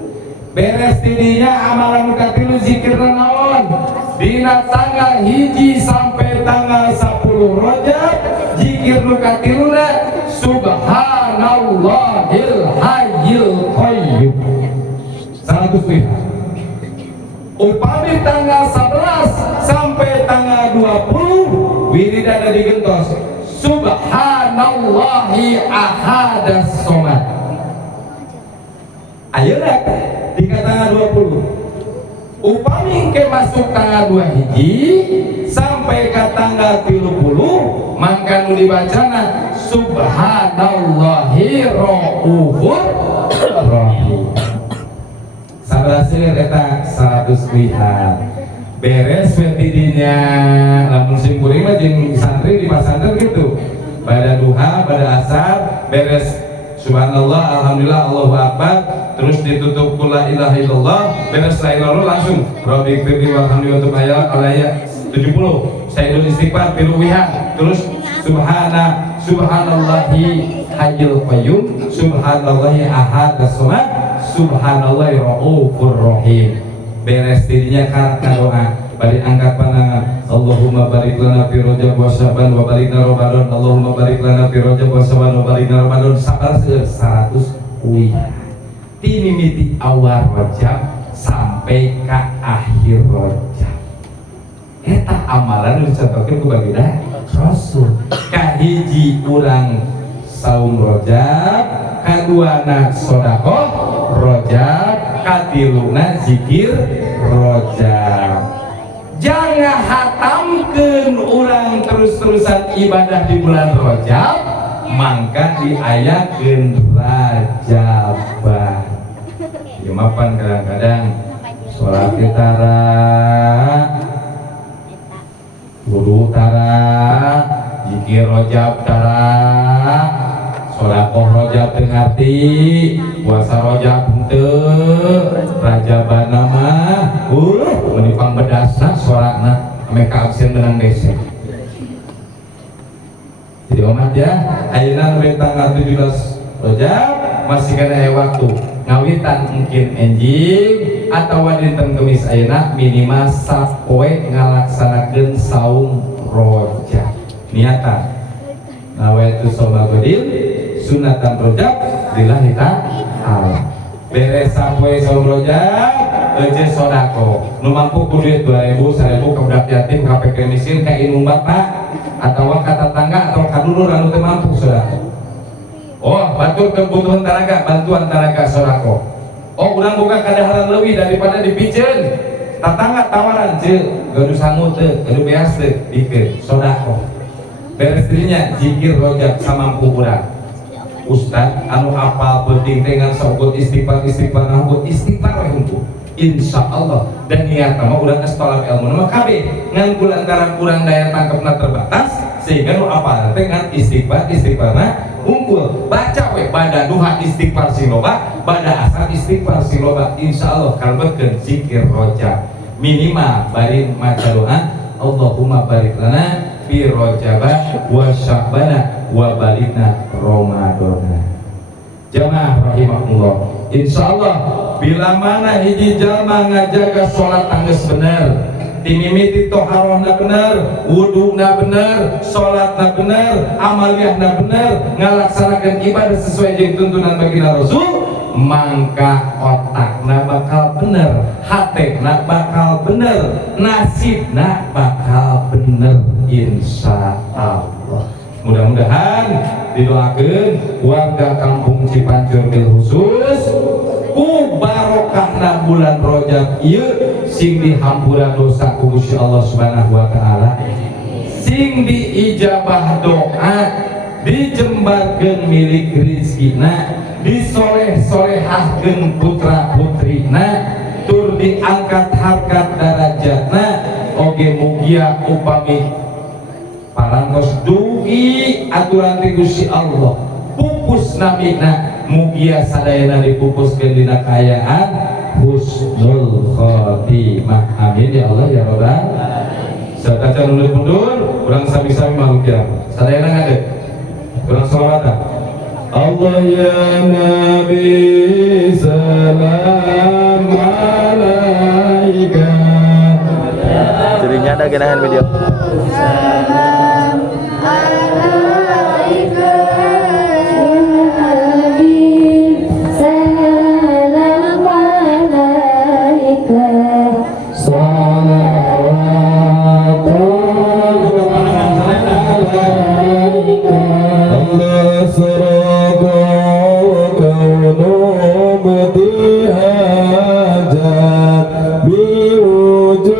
beres tidinya amalan katilu zikirna naon dina tanggal 1 sampai tanggal 10 Rajab zikir nu katiluna subhanallahil hayyul qayyum 100 uihan upami tanggal 11 sampai tanggal 20 wiridana digentos subhanallahi ahadas somad ayeuna di tanggal 20 upami ke masuk tanggal 2 hiji sampai ke tanggal 30 maka nu dibacana subhanallahi raufur rahim sabarasir eta 100 wihan beres tidinya lamun simkuring mah jeung santri di pasantren gitu pada duha pada asar beres subhanallah alhamdulillah Allahu akbar terus ditutup la ilaha illallah beres la ilaha langsung rabbi firli walhamdulillah untuk ayat alaya 70 sayyidul istighfar tilu wihan terus subhanallahi hayyul qayyum subhanallahi ahadas somad subhanallahi raufur rahim beres dirinya karena doa balik angkat pandangan Allahumma barik lana fi Rajab wa Sya'ban wa balikna Ramadan Allahumma barik lana fi Rajab wa Sya'ban wa balikna Ramadan sabar 100 wihan timimiti awal Rajab sampai ke akhir Rajab eta amalan dicontohkeun ku baginda Rasul kahiji urang saum Rajab kaduana sedekah Rajab katiluna zikir Rajab jangan hatamkeun urang terus-terusan ibadah di bulan Rajab mangka diayakeun Rajabah ya mapan kadang-kadang sholat tara wudu tara zikir Rajab tara sholatoh Rajab teu ngarti puasa Rajab henteu Rajabana mah mun pangbedasna sorakna ame kaabsen menang dese jadi omat ya ayeuna we tanggal 17 Rajab masih kana aya waktu ngawitan mungkin enjing atawa dinten Kemis ayeuna minimal sapoe ngalaksanakeun saum Rajab niatan nawaitu shauma godil sunatan Rajab lillahi ta'ala beres sapoe saum Rajab ece sodako nu mampu ku duit 2000 1000 ka budak yatim ka peke miskin ka inung bapak atawa ka tetangga atau ka dulur anu teu mampu sodako oh batur kebutuhan taraga bantuan taraga sodako oh urang boga kadaharan leuwih daripada dipikeun tetangga tawaran ceuk gaduh sangu teu gaduh beas teu dikeun sodako beres dirinya zikir Rajab samampu urang Ustad anu apal penting dengan sabut istighfar nahut istighfar we hungkul insyaallah dan niat mah urang geus tolak ilmu mah kabeh ngan kulantaran urang daya tangkepna terbatas sehingga nu apal teh ngan istighfarna hungkul baca we bada duha istighfar siloba bada asar istighfar siloba insyaallah kalbekeun zikir Rajab minimal bari maca doa Allahumma barik lana fi Rajab wa Sya'ban wa balikna Ramadana jamaah rahimahullah insyaallah bila mana hiji jalma ngajaga sholat tangges bener timimiti toharohna bener wuduna bener sholatna bener amaliyahna bener ngalaksanakeun ibadah sesuai jeung tuntunan baginda Rasul mangka otakna bakal bener hatena bakal bener nasibna bakal bener insyaallah mudah-mudahan didoakeun warga kampung Cipancur bil khusus ku barokahna bulan Rajab ieu sing dihampura dosa ku Gusti Allah Subhanahu wa taala sing diijabah doa dijembarkeun milik rezekina disoleh-solehahkeun putra putrina tur diangkat harkat darajatna oge mugia upami parangtos dugi aturan ti Gusti Allah pupus namina mugia sadayana dipupuskeun dina kaayaan husnul khotimah. Amin ya Allah ya Rabbal serta calon mundur urang sami-sami makhluk kiram sadayana ngade urang sholawatan Allah ya Nabi salam alaika. Cirinya ada genahan video. Salam alaika ya Habib, salam alaika, salawatullah alaika. Allah saraka kaunu btihajat biwujudil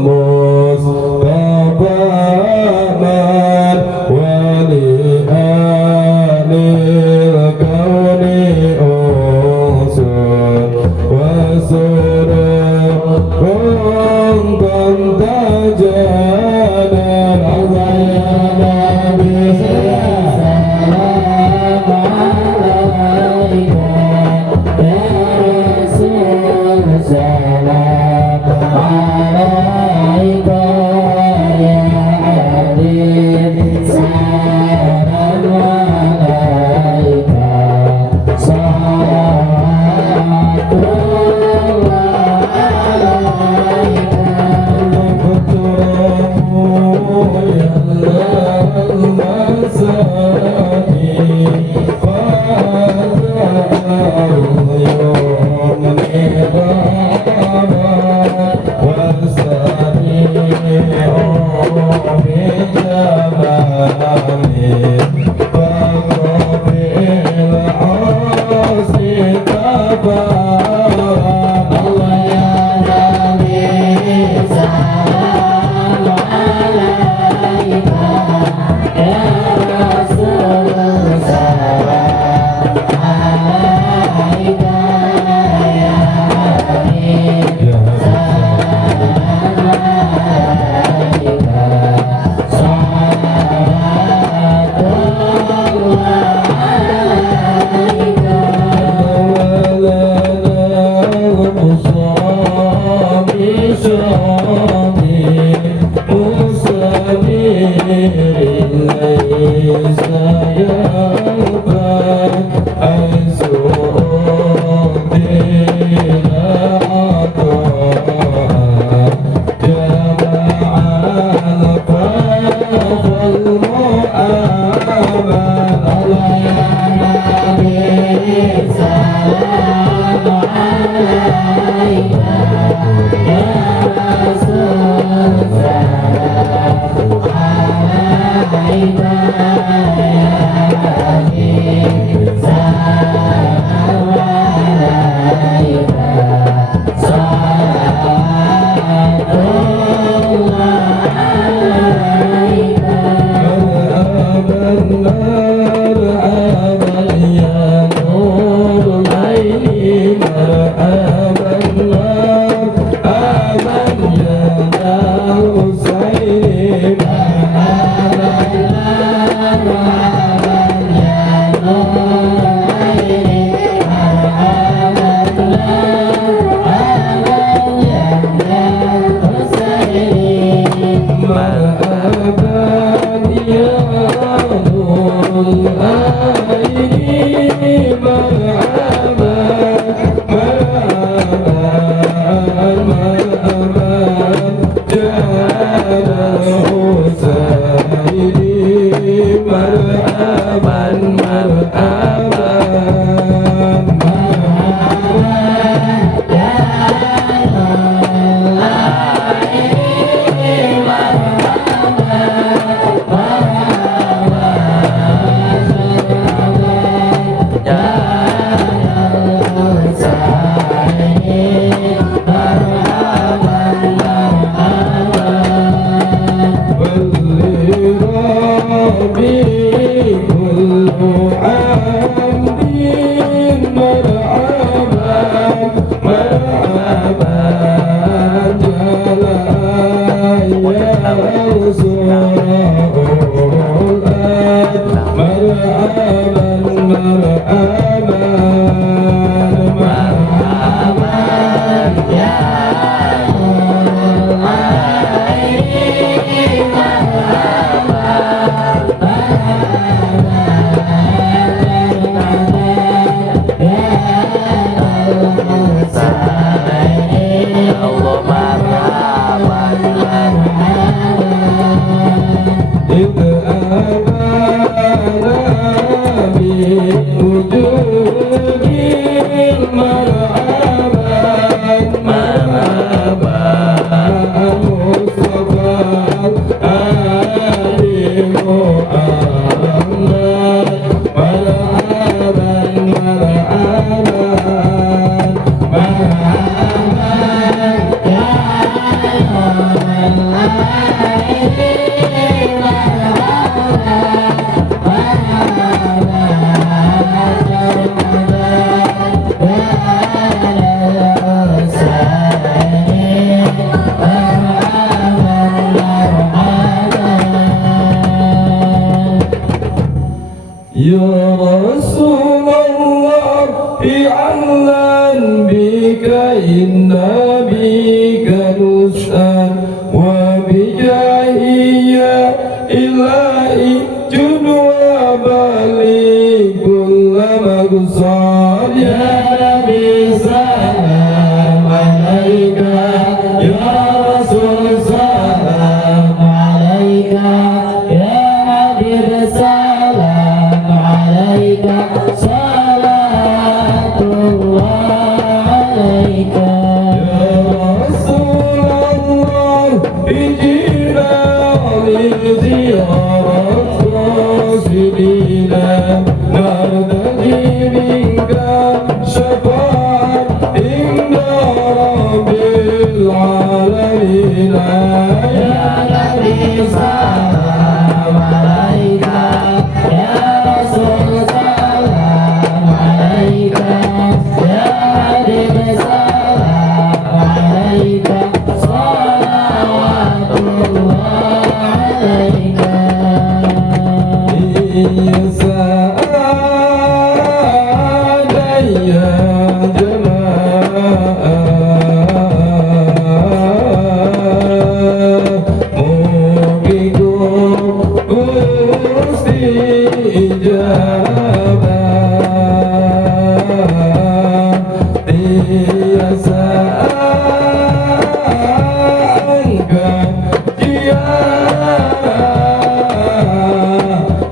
Mustafa wali anil kauni usul wasurun kantajadan. Allah ya Nabi salam alaika ya Rasul salam alaika ya Habib salam alaika salawatullah alaika. Allah ya Nabi salam alaika ya Rasul salam alaika ya Habib salam alaika salawatullah Ya Rasulullah i'lan bika inna bika nus'an wa bijahiyya ilahi junwa bali kulla magsad ya Nabi salam alaika ya Rasul salam alaika ya Habib salam alaika salatullah alaika ya Rasulullah bijilali ziyarat rasulina nardaji minka syafaat inda rabbil alamin ya Nabi salam alaika ya Rasul salam alaika ya Habib salam alaika salawatullah alaika ya saadaya jamaah mugikum Gusti ijabah tiasa angkat jiarah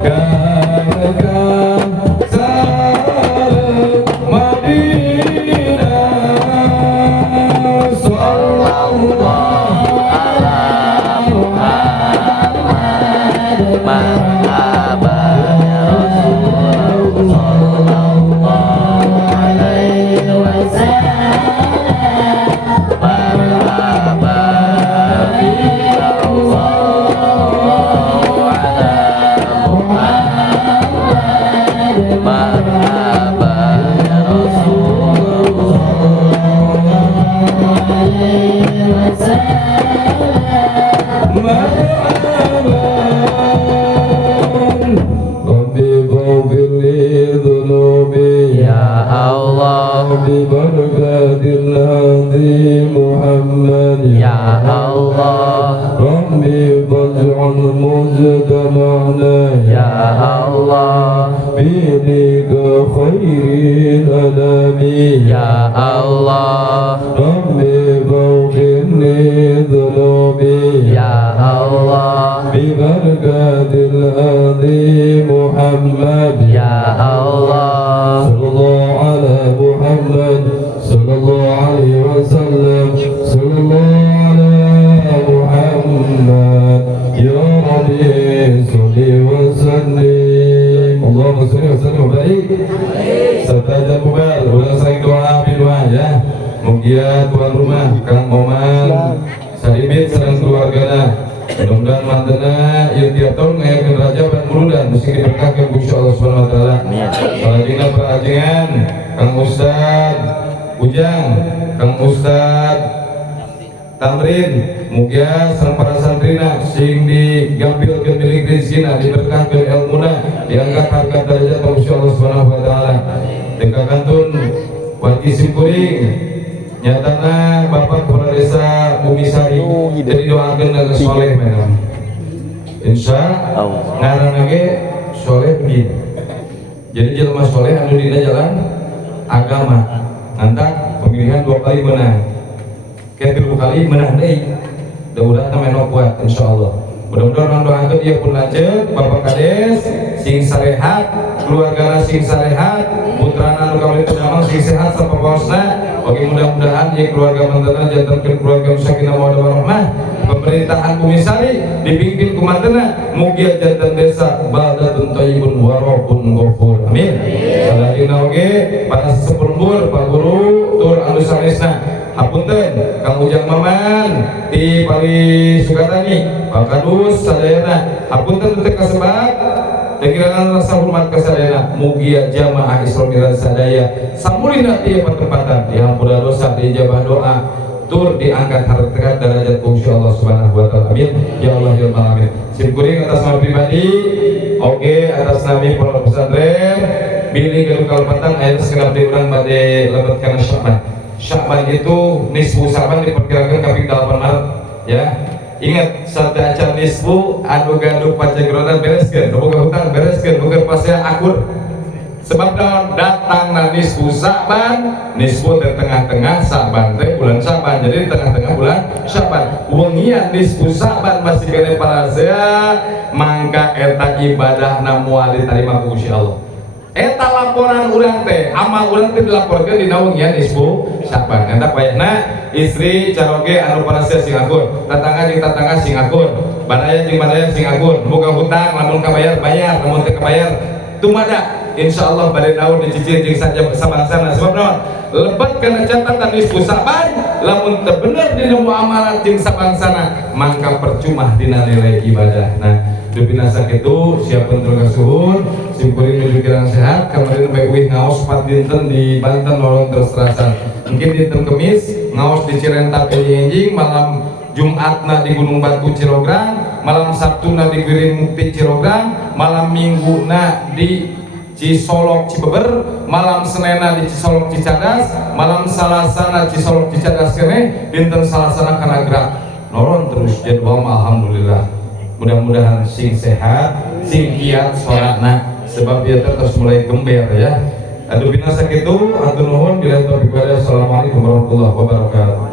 karena salam Madinah sallallahu ala Muhammad marhaba ya Rasulullah sallallahu alaihi wasallam marhaba ya Rasulullah ala Muhammad marhaba ya Rasulullah sallallahu alaihi wasallam marhaba Rabbi faghfir li dhunubi ya Allah bibarakatil hadi Muhammad ya Allah Rabbi faj'al mujtama'na ya Allah bidika khairil anami ya Allah Rabbi faghfir li dhunubi ya Allah bibarakatil hadi Muhammad ya Allah sallallahu ala Muhammad sallallahu alaihi wasallam sallallahu ala Muhammad ya Rabbi salli wa sallim Allahumma salli wa sallim wa barik serta dan mubarak ulang sering doa doa ya mugia tuan rumah Kang Oman Saibit serang keluargana mudah-mudahan mantena yang tiap tahun ngayakeun Rajab dan Bulan mesti diberkahkan Gusti Allah Subhanahu wa taala. Salajengna perajengan Kang Ustad Ujang, Kang Ustad Tamrin, mugia sareng para santrina sing digampilkeun milik rezekina, diberkahkeun ilmuna, diangkat harkat derajat ka Gusti Allah Subhanahu wa taala. Dengkakantun wargi simkuring nyatana Bapak Kepala Desa Bumisari jadi doakeun ke soleh memang. Insya ngaran ge soleh begini. Jadi jelema soleh anu dina jalan agama. Antak pemilihan 2 kali menang. Ketilu kali menang deui. Mudah-mudahan tameno kuat insyaallah. Mudah-mudahan orang doakeun ieu pun lanceuk Bapak Kades sing sarehat, keluargana sing sarehat, putrana anu kawin damang sing sehat sareng bosna. Oke, mudah-mudahan ieu keluarga mantenna jantenkeun keluarga sakinah mawaddah warahmah. Pemerintahan Bumisari dipimpin ku mantenna mugia janten desa baldatun thayyibun wa rabbun ghafur. Amin. Salajengna oge para sesepuh Pak Guru tur anu sanesna. Hapunten Kang Ujang Maman ti Pali Sukatani Pak Kadus sadayana hapunten teu kasebat teu rasa hormat ka sadayana mugia jamaah Islamiyah sadaya samulina ti pertempatan diampura dosa diijabah doa tur diangkat harkat derajat ku Allah Subhanahu wa taala. Amin ya Allah ya Rabbal alamin. Simkuring atas nama pribadi oke atas nama pondok pesantren bilih gaduh kalepatan aya segenap di urang bade lebet kana Syakban itu nisfu Syakban diperkirakan kaping 8 Maret ya. Ingat satu acan nisfu anu gaduh pacagrodan bereskeun, boga hutang bereskeun, boga pasea akur. Sebab datang na nisfu Syakban, nisfu di tengah-tengah Syakban teh bulan Syakban. Jadi di tengah-tengah bulan Syakban. Wengian nisfu Syakban masih kene parasea mangka eta ibadahna moal ditarima ku Gusti Allah. Eta laporan urang teh, amal urang teh dilaporkeun dina wengian nisfu Syakban. Eta payahna istri caroge anu parasea sing akur, tatangga jeung tatangga sing akur, badaya jeung badaya sing akur, boga hutang lamun kabayar bayar, lamun teu kabayar tumada. Insyaallah bade naon dicicil jeung sabangsana. Sebab naon? Lebet kana catatan nisfu Syakban, lamun teu bener dina muamalah jeung sabangsana, mangka percuma dina nilai ibadah. Nah, dupina sakitu siapun terus suhun simkuring menuju kirang sehat. Kemarin bae uih ngaos 4 dinten di Banten nolong terus terasan. Mungkin dinten Kemis ngaos di Cirentak enjing, malam Jumatna di Gunung Batu Cirograng, malam Sabtuna di Giring Mukti Cirograng, malam Mingguna di Cisolok Cibeber, malam Senena di Cisolok Cicadas, malam Salasana Cisolok Cicadas kene, dinten Salasana Kanagrag. Nolong terus jadwal alhamdulillah. Mudah-mudahan sing sehat, sing kiat sholatna, sebab dia terus mulai gember ya. Aduh binasa gitu, atur nuhun bila taufiq wal hidayah. Assalamualaikum warahmatullahi wabarakatuh.